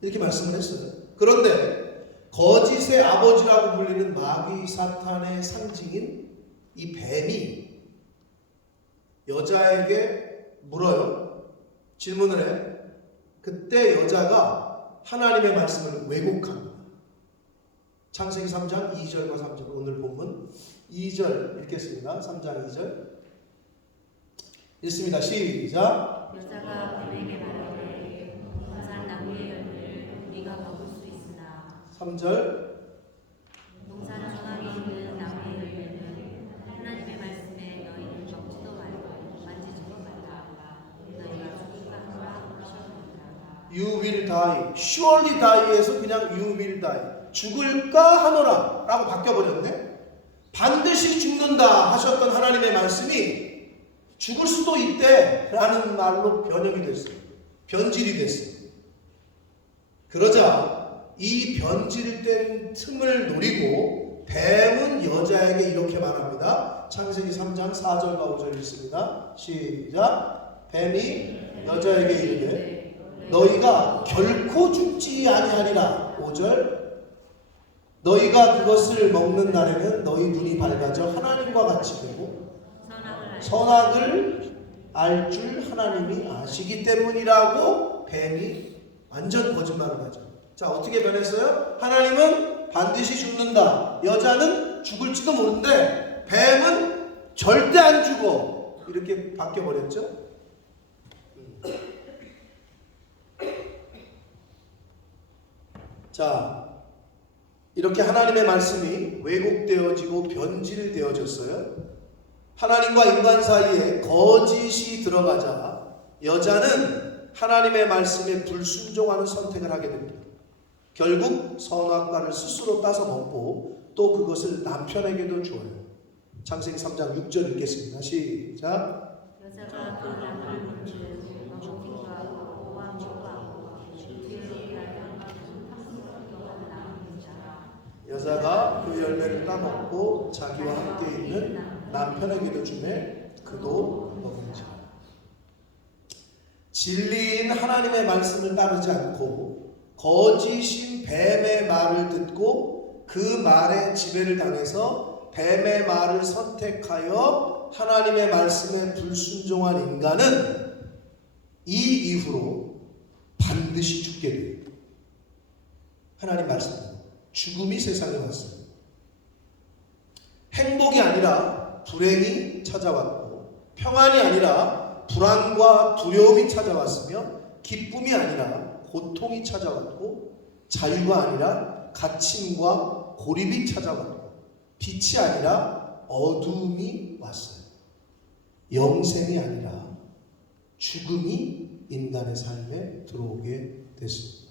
이렇게 말씀을 했어요. 그런데 거짓의 아버지라고 불리는 마귀 사탄의 상징인 이 뱀이 여자에게 물어요. 질문을 해. 그때 여자가 하나님의 말씀을 왜곡합니다. 창세기 3장 2절과 3절, 오늘 본문 2절 읽겠습니다. 3장 2절 읽습니다. 시작. 여자가 뱀에게 말하되 동산 나무의 열매를 네가 먹을 수 있으나 3절. 동산 정함이 있는 나무의 열매는 하나님의 말씀에 너희는 먹지도 말고 만지지도 말라. 너희가 죽을까 하노라 하셨느니라. You will die. surely die에서 그냥 you will die. 죽을까 하노라 라고 바뀌어버렸네. 반드시 죽는다 하셨던 하나님의 말씀이 죽을 수도 있대 라는 말로 변형이 됐어요. 변질이 됐어요. 그러자 이 변질된 틈을 노리고 뱀은 여자에게 이렇게 말합니다. 창세기 3장 4절과 5절 읽습니다. 시작. 뱀이 여자에게 이르되 너희가 결코 죽지 아니하리라. 5절. 너희가 그것을 먹는 날에는 너희 눈이 밝아져 하나님과 같이 되고 선악을 알 줄 하나님이 아시기 때문이라고 뱀이 완전 거짓말을 하죠. 자, 어떻게 변했어요? 하나님은 반드시 죽는다. 여자는 죽을지도 모르는데 뱀은 절대 안 죽어. 이렇게 바뀌어버렸죠. 자, 이렇게 하나님의 말씀이 왜곡되어지고 변질되어졌어요. 하나님과 인간 사이에 거짓이 들어가자 여자는 하나님의 말씀에 불순종하는 선택을 하게 됩니다. 결국 선악과를 스스로 따서 먹고 또 그것을 남편에게도 줘요. 창세기 3장 6절 읽겠습니다. 시작. 여자가 그 나무를 본즉 먹음과 모함과 여자가 그 열매를 따먹고 자기와 함께 있는 남편에게도 주매 그도 먹은지라. 진리인 하나님의 말씀을 따르지 않고 거짓인 뱀의 말을 듣고 그 말에 지배를 당해서 뱀의 말을 선택하여 하나님의 말씀에 불순종한 인간은 이 이후로 반드시 죽게 돼요. 하나님 말씀입니다. 죽음이 세상에 왔어요. 행복이 아니라 불행이 찾아왔고, 평안이 아니라 불안과 두려움이 찾아왔으며, 기쁨이 아니라 고통이 찾아왔고, 자유가 아니라 갇힘과 고립이 찾아왔고, 빛이 아니라 어두움이 왔어요. 영생이 아니라 죽음이 인간의 삶에 들어오게 됐습니다.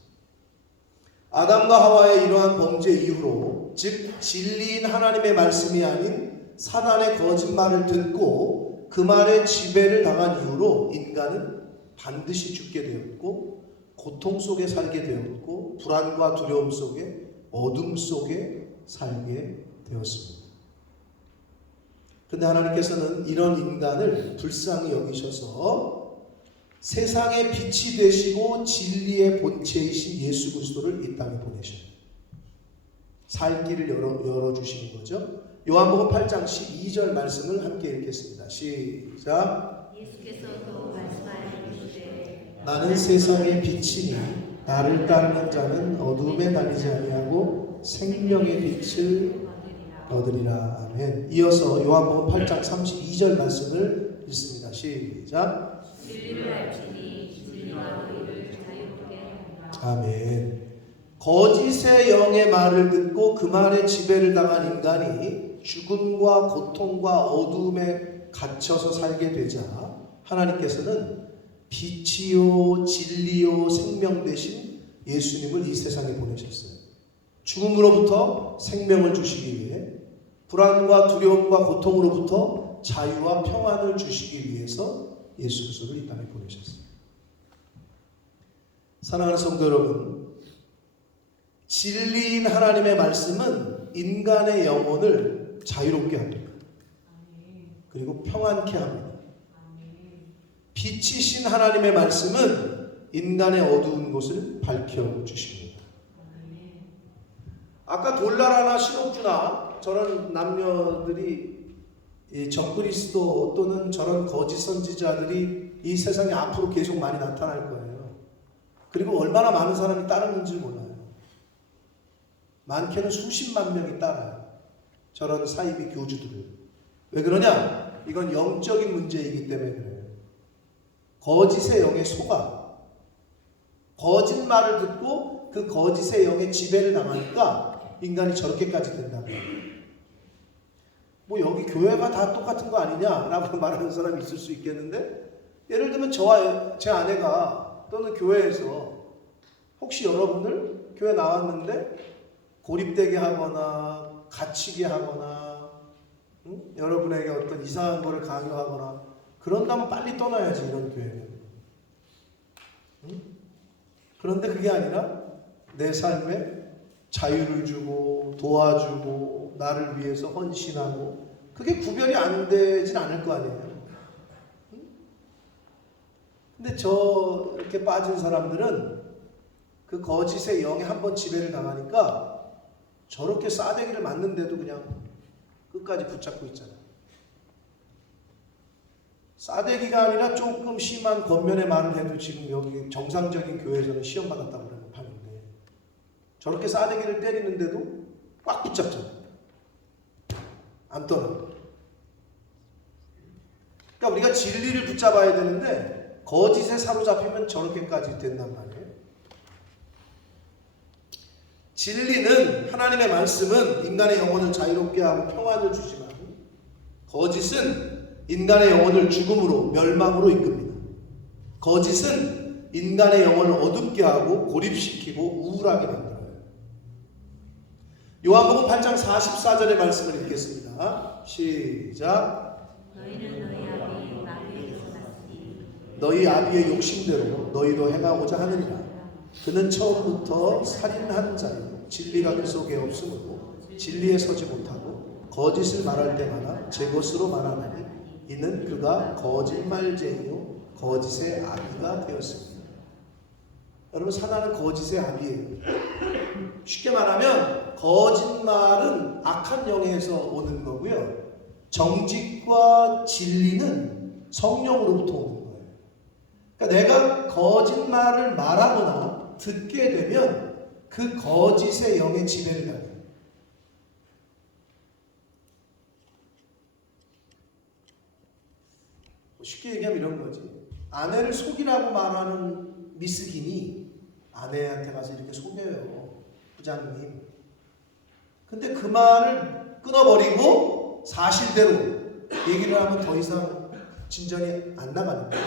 아담과 하와의 이러한 범죄 이후로, 즉 진리인 하나님의 말씀이 아닌 사단의 거짓말을 듣고 그 말에 지배를 당한 이후로 인간은 반드시 죽게 되었고, 고통 속에 살게 되었고, 불안과 두려움 속에, 어둠 속에 살게 되었습니다. 그런데 하나님께서는 이런 인간을 불쌍히 여기셔서 세상의 빛이 되시고 진리의 본체이신 예수 그리스도를 이 땅에 보내셔요. 살 길을 열어주시는 거죠. 요한복음 8장 12절 말씀을 함께 읽겠습니다. 시작. 예수께서 또 말씀하여 이르시되 나는 세상의 빛이니 나를 따르는 자는 어둠에 다니지 아니하고 생명의 빛을 얻으리라. 아멘. 이어서 요한복음 8장 32절 말씀을 읽습니다. 시작. 진리를 알지니 진리가 너희를 자유롭게 하리라. 아멘. 거짓의 영의 말을 듣고 그 말에 지배를 당한 인간이 죽음과 고통과 어두움에 갇혀서 살게 되자 하나님께서는 빛이요 진리요 생명 되신 예수님을 이 세상에 보내셨어요. 죽음으로부터 생명을 주시기 위해, 불안과 두려움과 고통으로부터 자유와 평안을 주시기 위해서 예수 그리스도를 이 땅에 보내셨어요. 사랑하는 성도 여러분, 진리인 하나님의 말씀은 인간의 영혼을 자유롭게 합니다. 그리고 평안케 합니다. 빛이신 하나님의 말씀은 인간의 어두운 곳을 밝혀주십니다. 아까 돌나라나 신옥주나 저런 남녀들이 적그리스도 또는 저런 거짓 선지자들이 이 세상에 앞으로 계속 많이 나타날 거예요. 그리고 얼마나 많은 사람이 따르는지 몰라요. 많게는 수십만 명이 따라요. 저런 사이비 교주들을. 왜 그러냐? 이건 영적인 문제이기 때문에 그래요. 거짓의 영에 속아 거짓말을 듣고 그 거짓의 영에 지배를 당하니까 인간이 저렇게까지 된다고. 뭐 여기 교회가 다 똑같은 거 아니냐라고 말하는 사람이 있을 수 있겠는데, 예를 들면 저와 제 아내가 또는 교회에서 혹시 여러분들 교회 나왔는데 고립되게 하거나 갇히게 하거나 여러분에게 어떤 이상한 거를 강요하거나 그런다면 빨리 떠나야지, 이런 교회는. 그런데 그게 아니라 내 삶에 자유를 주고 도와주고 나를 위해서 헌신하고, 그게 구별이 안 되진 않을 거 아니에요. 근데 이렇게 빠진 사람들은 그 거짓의 영에 한번 지배를 당하니까 저렇게 싸대기를 맞는데도 그냥 끝까지 붙잡고 있잖아요. 싸대기가 아니라 조금 심한 겉면의 말을 해도 지금 여기 정상적인 교회에서는 시험 받았다고 그러는 판인데, 저렇게 싸대기를 때리는데도 꽉 붙잡잖아요. 안 떠나. 그러니까 우리가 진리를 붙잡아야 되는데 거짓에 사로잡히면 저렇게까지 된단 말이에요. 진리는, 하나님의 말씀은 인간의 영혼을 자유롭게 하고 평안을 주지만, 거짓은 인간의 영혼을 죽음으로, 멸망으로 이끕니다. 거짓은 인간의 영혼을 어둡게 하고 고립시키고 우울하게 만들어요. 요한복음 8장 44절의 말씀을 읽겠습니다. 시작. 너희는 너희 아비 마귀에게서 났으니 너희 아비의 욕심대로 너희도 행하고자 하느니라. 그는 처음부터 살인한 자요 진리가 그 속에 없으므로 진리에 서지 못하고 거짓을 말할 때마다 제 것으로 말하나니 이는 그가 거짓말쟁이요 거짓의 아비가 되었습니다. 여러분, 사단은 거짓의 아비예요. 쉽게 말하면 거짓말은 악한 영에서 오는 거고요, 정직과 진리는 성령으로부터 오는 거예요. 그러니까 내가 거짓말을 말하거나 듣게 되면 그 거짓의 영의 지배를 당해요. 쉽게 얘기하면 이런 거지. 아내를 속이라고 말하는 미스김이 아내한테 가서 이렇게 속여요. 부장님. 근데 그 말을 끊어버리고 사실대로 얘기를 하면 더 이상 진전이 안 나가는 거예요.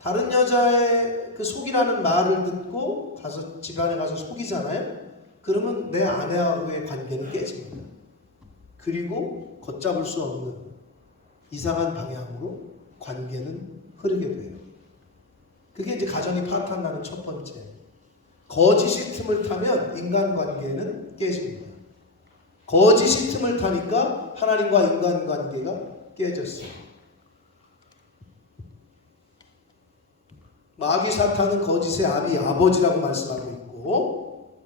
다른 여자의 그 속이라는 말을 듣고 가서 집안에 가서 속이잖아요. 그러면 내 아내하고의 관계는 깨집니다. 그리고 걷잡을 수 없는 이상한 방향으로 관계는 흐르게 돼요. 그게 이제 가정이 파탄나는 첫 번째. 거짓이 틈을 타면 인간관계는 깨집니다. 거짓이 틈을 타니까 하나님과 인간관계가 깨졌어요. 마귀 사탄은 거짓의 아버지라고 말씀하고 있고,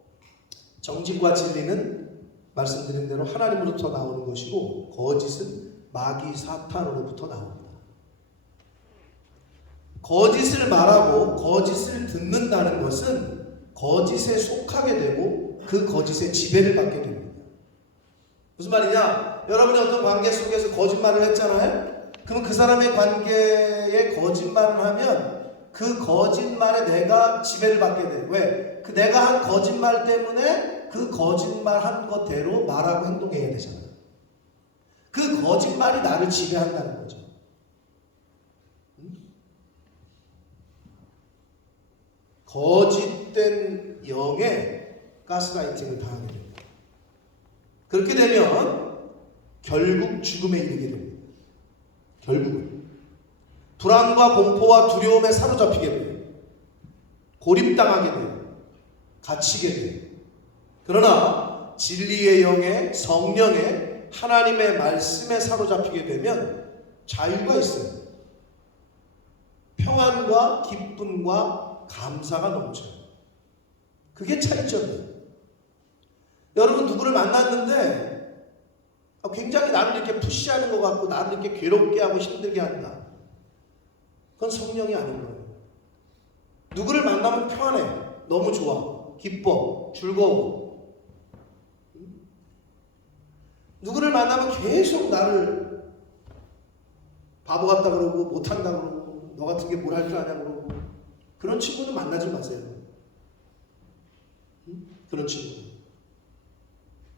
정직과 진리는 말씀드린 대로 하나님으로부터 나오는 것이고 거짓은 마귀 사탄으로부터 나옵니다. 거짓을 말하고 거짓을 듣는다는 것은 거짓에 속하게 되고 그 거짓의 지배를 받게 됩니다. 무슨 말이냐? 여러분이 어떤 관계 속에서 거짓말을 했잖아요? 그럼 그 사람의 관계에 거짓말을 하면 그 거짓말에 내가 지배를 받게 돼. 왜? 그 내가 한 거짓말 때문에 그 거짓말 한 것대로 말하고 행동해야 되잖아요. 그 거짓말이 나를 지배한다는 거죠. 거짓된 영에 가스라이팅을 당하게 됩니다. 그렇게 되면 결국 죽음에 이르게 됩니다. 결국은 불안과 공포와 두려움에 사로잡히게 돼요. 고립당하게 돼요. 갇히게 돼요. 그러나 진리의 영에 성령에 하나님의 말씀에 사로잡히게 되면 자유가 있어요. 평안과 기쁨과 감사가 넘쳐요. 그게 차이점이에요. 여러분 누구를 만났는데 굉장히 나를 이렇게 푸시하는 것 같고 나를 이렇게 괴롭게 하고 힘들게 한다. 그건 성령이 아닌 거예요. 누구를 만나면 편해. 너무 좋아. 기뻐. 즐거워. 누구를 만나면 계속 나를 바보 같다 그러고 못한다 그러고 너 같은 게 뭘 할 줄 아냐 그러고 그런 친구는 만나지 마세요. 그런 친구.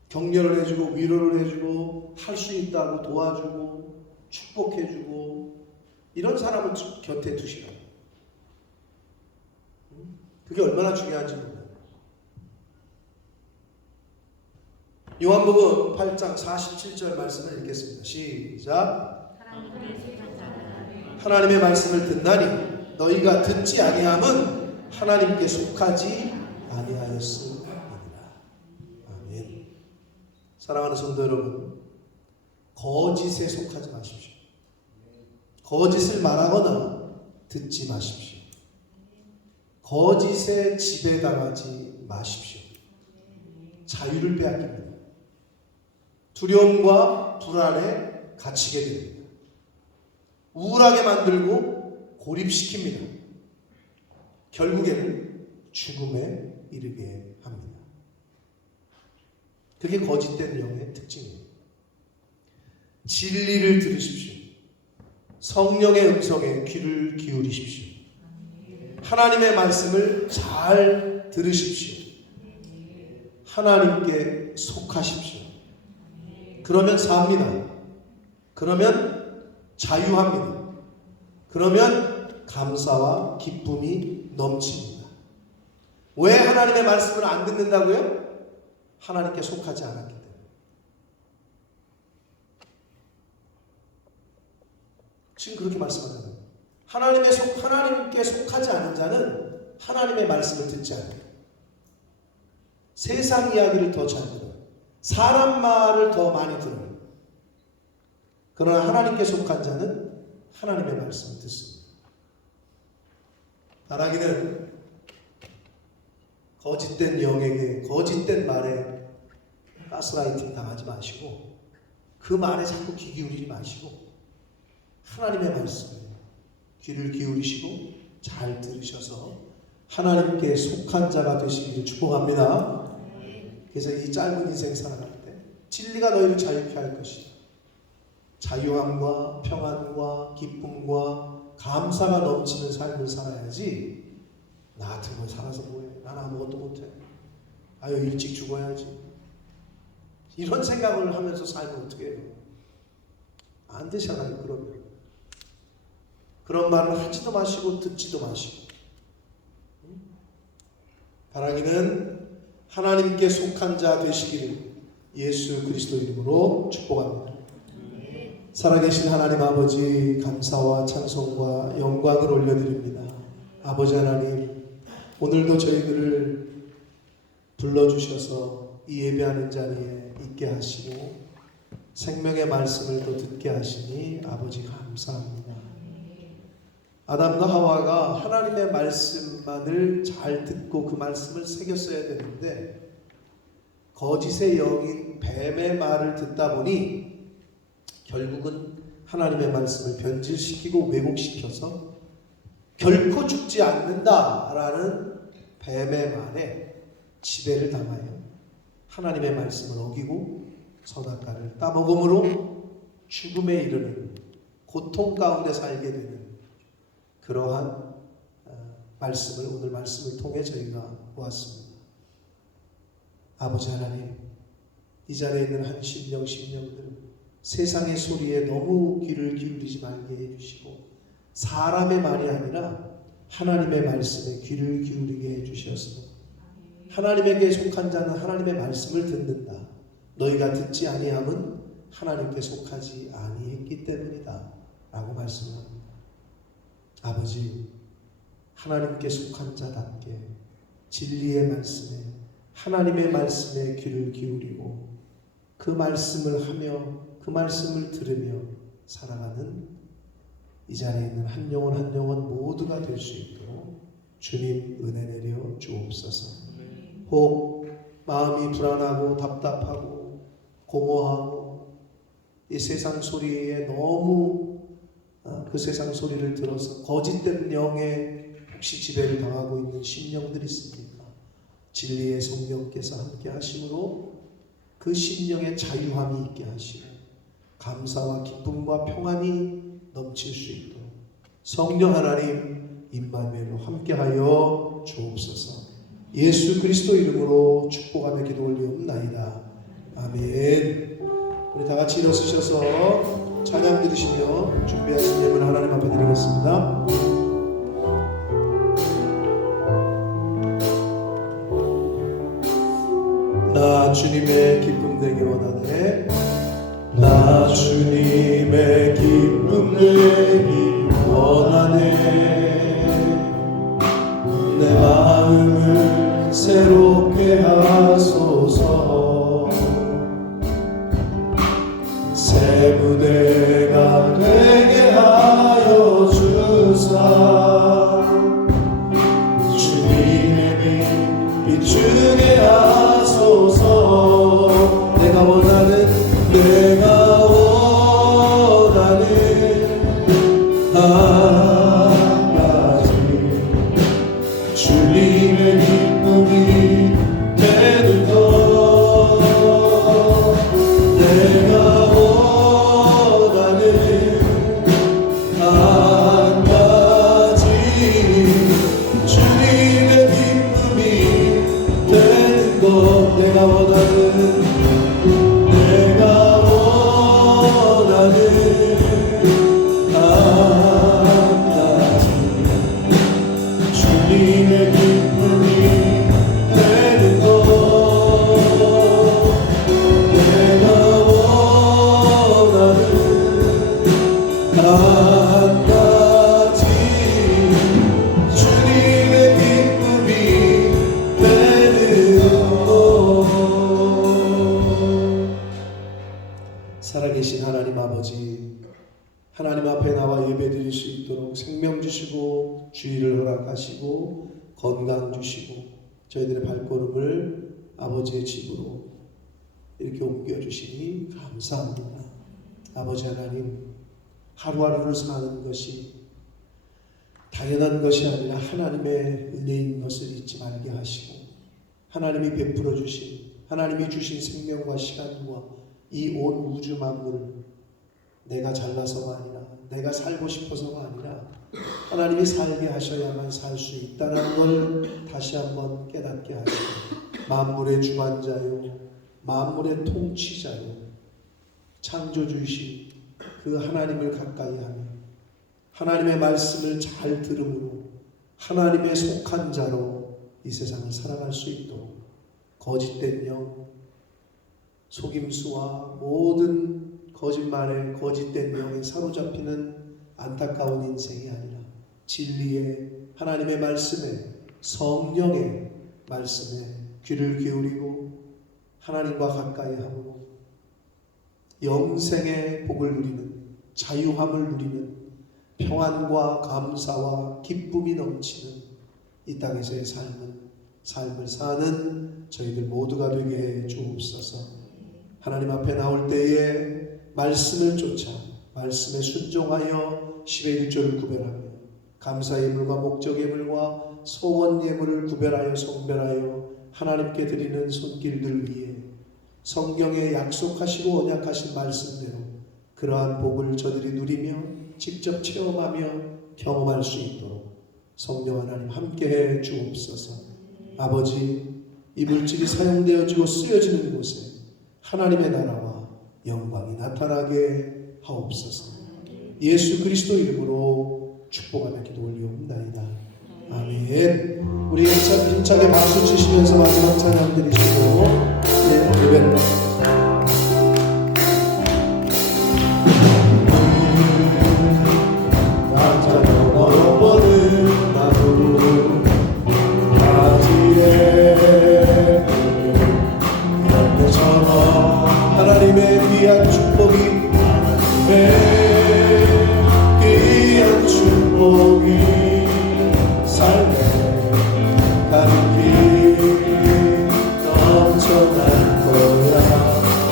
격려를 해주고 위로를 해주고 할 수 있다고 도와주고 축복해주고 이런 사람을 곁에 두시라. 그게 얼마나 중요한지 몰라요. 요한복음 8장 47절 말씀을 읽겠습니다. 시작. 하나님의 말씀을 듣나니 너희가 듣지 아니함은 하나님께 속하지 아니하였음이니라. 아멘. 사랑하는 성도 여러분, 거짓에 속하지 마십시오. 거짓을 말하거나 듣지 마십시오. 거짓에 지배당하지 마십시오. 자유를 빼앗깁니다. 두려움과 불안에 갇히게 됩니다. 우울하게 만들고 고립시킵니다. 결국에는 죽음에 이르게 합니다. 그게 거짓된 영의 특징입니다. 진리를 들으십시오. 성령의 음성에 귀를 기울이십시오. 하나님의 말씀을 잘 들으십시오. 하나님께 속하십시오. 그러면 삽니다. 그러면 자유합니다. 그러면 감사와 기쁨이 넘칩니다. 왜 하나님의 말씀을 안 듣는다고요? 하나님께 속하지 않았기 때문에. 지금 그렇게 말씀하잖아요. 하나님께 속하지 않은 자는 하나님의 말씀을 듣지 않아요. 세상 이야기를 더 잘 들어요. 사람 말을 더 많이 들어요. 그러나 하나님께 속한 자는 하나님의 말씀을 듣습니다. 바라기는 거짓된 영에게 거짓된 말에 가스라이팅 당하지 마시고 그 말에 자꾸 귀 기울이지 마시고 하나님의 말씀에 귀를 기울이시고 잘 들으셔서 하나님께 속한 자가 되시기를 축복합니다. 그래서 이 짧은 인생 살아갈 때 진리가 너희를 자유케 할 것이다. 자유함과 평안과 기쁨과 감사가 넘치는 삶을 살아야지 나 같은 거 살아서 뭐해. 난 아무것도 못해. 아유 일찍 죽어야지. 이런 생각을 하면서 살면 어떻게 해요? 안 되잖아요. 그러면. 그런 말을 하지도 마시고 듣지도 마시고. 바라기는 하나님께 속한 자 되시기를 예수 그리스도 이름으로 축복합니다. 살아계신 하나님 아버지 감사와 찬송과 영광을 올려드립니다. 아버지 하나님 오늘도 저희들을 불러주셔서 이 예배하는 자리에 있게 하시고 생명의 말씀을 또 듣게 하시니 아버지 감사합니다. 아담과 하와가 하나님의 말씀만을 잘 듣고 그 말씀을 새겼어야 되는데 거짓의 영인 뱀 뱀의 말을 듣다 보니 결국은 하나님의 말씀을 변질시키고 왜곡시켜서 결코 죽지 않는다라는 뱀의 말에 지배를 당하여 하나님의 말씀을 어기고 선악과를 따먹음으로 죽음에 이르는 고통 가운데 살게 되는 그러한 말씀을 오늘 말씀을 통해 저희가 보았습니다. 아버지 하나님, 이 자리에 있는 한 심령들 세상의 소리에 너무 귀를 기울이지 말게 해주시고 사람의 말이 아니라 하나님의 말씀에 귀를 기울이게 해주셔서 하나님에게 속한 자는 하나님의 말씀을 듣는다. 너희가 듣지 아니함은 하나님께 속하지 아니했기 때문이다 라고 말씀합니다. 아버지, 하나님께 속한 자답게 진리의 말씀에 하나님의 말씀에 귀를 기울이고 그 말씀을 하며 그 말씀을 들으며 살아가는 이 자리에 있는 한 영혼 한 영혼 모두가 될 수 있도록 주님 은혜 내려 주옵소서. 혹 마음이 불안하고 답답하고 공허하고 이 세상 소리에 너무 그 세상 소리를 들어서 거짓된 영에 혹시 지배를 당하고 있는 심령들이 있습니까? 진리의 성령께서 함께 하심으로 그 심령의 자유함이 있게 하시고 감사와 기쁨과 평안이 넘칠 수 있도록 성령 하나님 임마누엘로 함께하여 주옵소서. 예수 그리스도 이름으로 축복하며 기도 올리옵나이다. 아멘. 우리 다 같이 일어서셔서 찬양 드리시며 준비하신 예물 하나님 앞에 드리겠습니다. 나 주님의 기쁨 되기 원하네. 나 주님의 기쁨 되기 원하네. 내 마음을 새롭게 하소서. 새 무대가 되게 하여 주사. 주님의 빛 비추게 하소서. 내가 원하는 한 가지 주님의 기쁨이 되는 것. 내가 원하는 한 가지 주님의 기쁨이 되는 것. 내가 원하는 살아계신 하나님 아버지, 하나님 앞에 나와 예배드릴 수 있도록 생명 주시고 주의를 허락하시고 건강 주시고 저희들의 발걸음을 아버지의 집으로 이렇게 옮겨주시니 감사합니다. 아버지 하나님, 하루하루를 사는 것이 당연한 것이 아니라 하나님의 은혜인 것을 잊지 말게 하시고 하나님이 베풀어 주신, 하나님이 주신 생명과 시간과 이 온 우주 만물을 내가 잘나서가 아니라 내가 살고 싶어서가 아니라 하나님이 살게 하셔야만 살 수 있다는 걸 다시 한번 깨닫게 하시고 만물의 주관자요 만물의 통치자요 창조주이신 그 하나님을 가까이 하며 하나님의 말씀을 잘 들음으로 하나님의 속한 자로 이 세상을 살아갈 수 있도록 거짓된 영, 속임수와 모든 거짓말에 거짓된 영에 사로잡히는 안타까운 인생이 아니라 진리의 하나님의 말씀에 성령의 말씀에 귀를 기울이고 하나님과 가까이 함으로 영생의 복을 누리는 자유함을 누리는 평안과 감사와 기쁨이 넘치는 이 땅에서의 삶을 사는 저희들 모두가 되게 해 주옵소서. 하나님 앞에 나올 때에 말씀을 쫓아 말씀에 순종하여 10의 1조를 구별하며 감사 예물과 목적 예물과 소원 예물을 구별하여 성별하여 하나님께 드리는 손길들 위에 성경에 약속하시고 언약하신 말씀대로 그러한 복을 저들이 누리며 직접 체험하며 경험할 수 있도록 성령 하나님 함께해 주옵소서. 아버지, 이 물질이 사용되어지고 쓰여지는 곳에 하나님의 나라와 영광이 나타나게 하옵소서. 예수 그리스도 이름으로 축복하며 기도 올리옵나이다. 아멘. 우리 힘차게 박수 치시면서 마지막 찬양 드리시고 예배를 하나님의 귀한 축복이 귀한 축복이 삶에 가득히 넘쳐날 거야.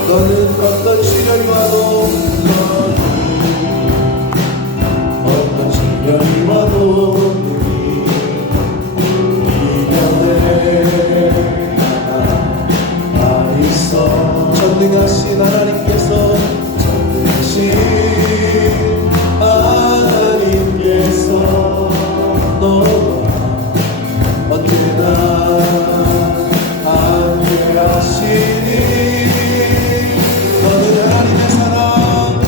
너는 어떤 시련이 와도 어떤 시련이 와도 이겨내 나 있어. 전능하신 하나님께서 너와 언제나 함께 하시니 너는 하나님의 사랑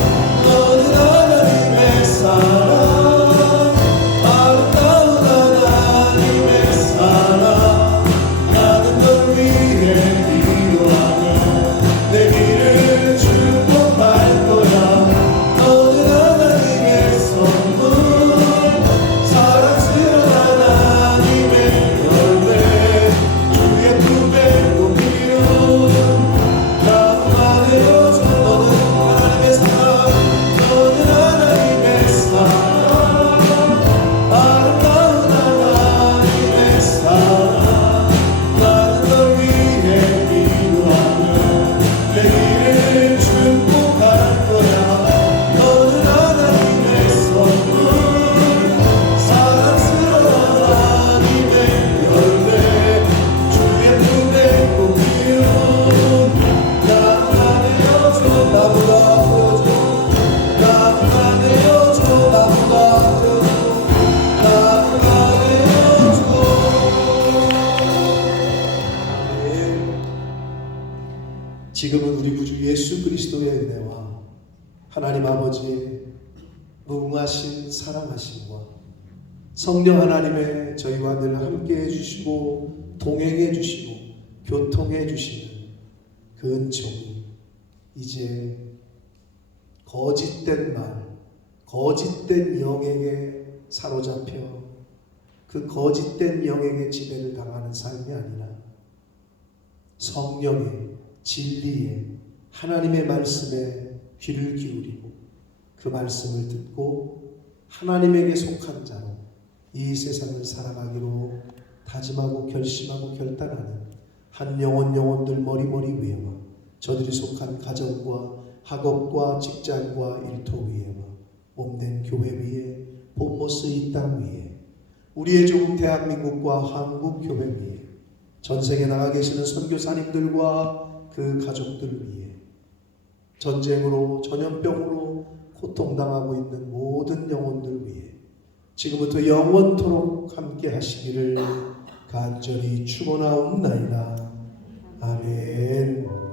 너는 하나님의 사랑 아름다운 하나님의 사랑 나는 널 위해 기도하며 내 길을 축복할 거야. 너는 하나님의 선물 사랑스러운 하나님의 열매 주의 품에 옮기려 나만의 여정. 너는 하나님의 사랑 너는 하나님의 사랑 아름다운 하나님의 사랑 나는 널 위해 기도하며 내 길을 축복할 거야. 너는 하나님의 선물 사랑스러운 하나님의 열매 주의 품에 옮기려 나만의 여정. 나보다 보여줘 나만의 여정. 나보다 보여줘 나만의 여정. 지금은 우리 구주 예수 그리스도의 은혜와 하나님 아버지의 무궁하신 사랑하심과 성령 하나님의 저희와 늘 함께해 주시고 동행해 주시고 교통해 주시는 그 은총이 이제 거짓된 말, 거짓된 영에게 사로잡혀 그 거짓된 영에게 지배를 당하는 삶이 아니라 성령의 진리의 하나님의 말씀에 귀를 기울이고 그 말씀을 듣고 하나님에게 속한 자로 이 세상을 살아가기로 다짐하고 결심하고 결단하는 한 영혼들 머리머리 위에와 저들이 속한 가정과 학업과 직장과 일터 위에와 몸된 교회 위에 본모스 이 땅 위에 우리의 조국 대한민국과 한국교회 위에 전세계 나가 계시는 선교사님들과 그 가족들 위해 전쟁으로 전염병으로 고통당하고 있는 모든 영혼들 위해 지금부터 영원토록 함께 하시기를 간절히 축원하옵나이다. 아멘.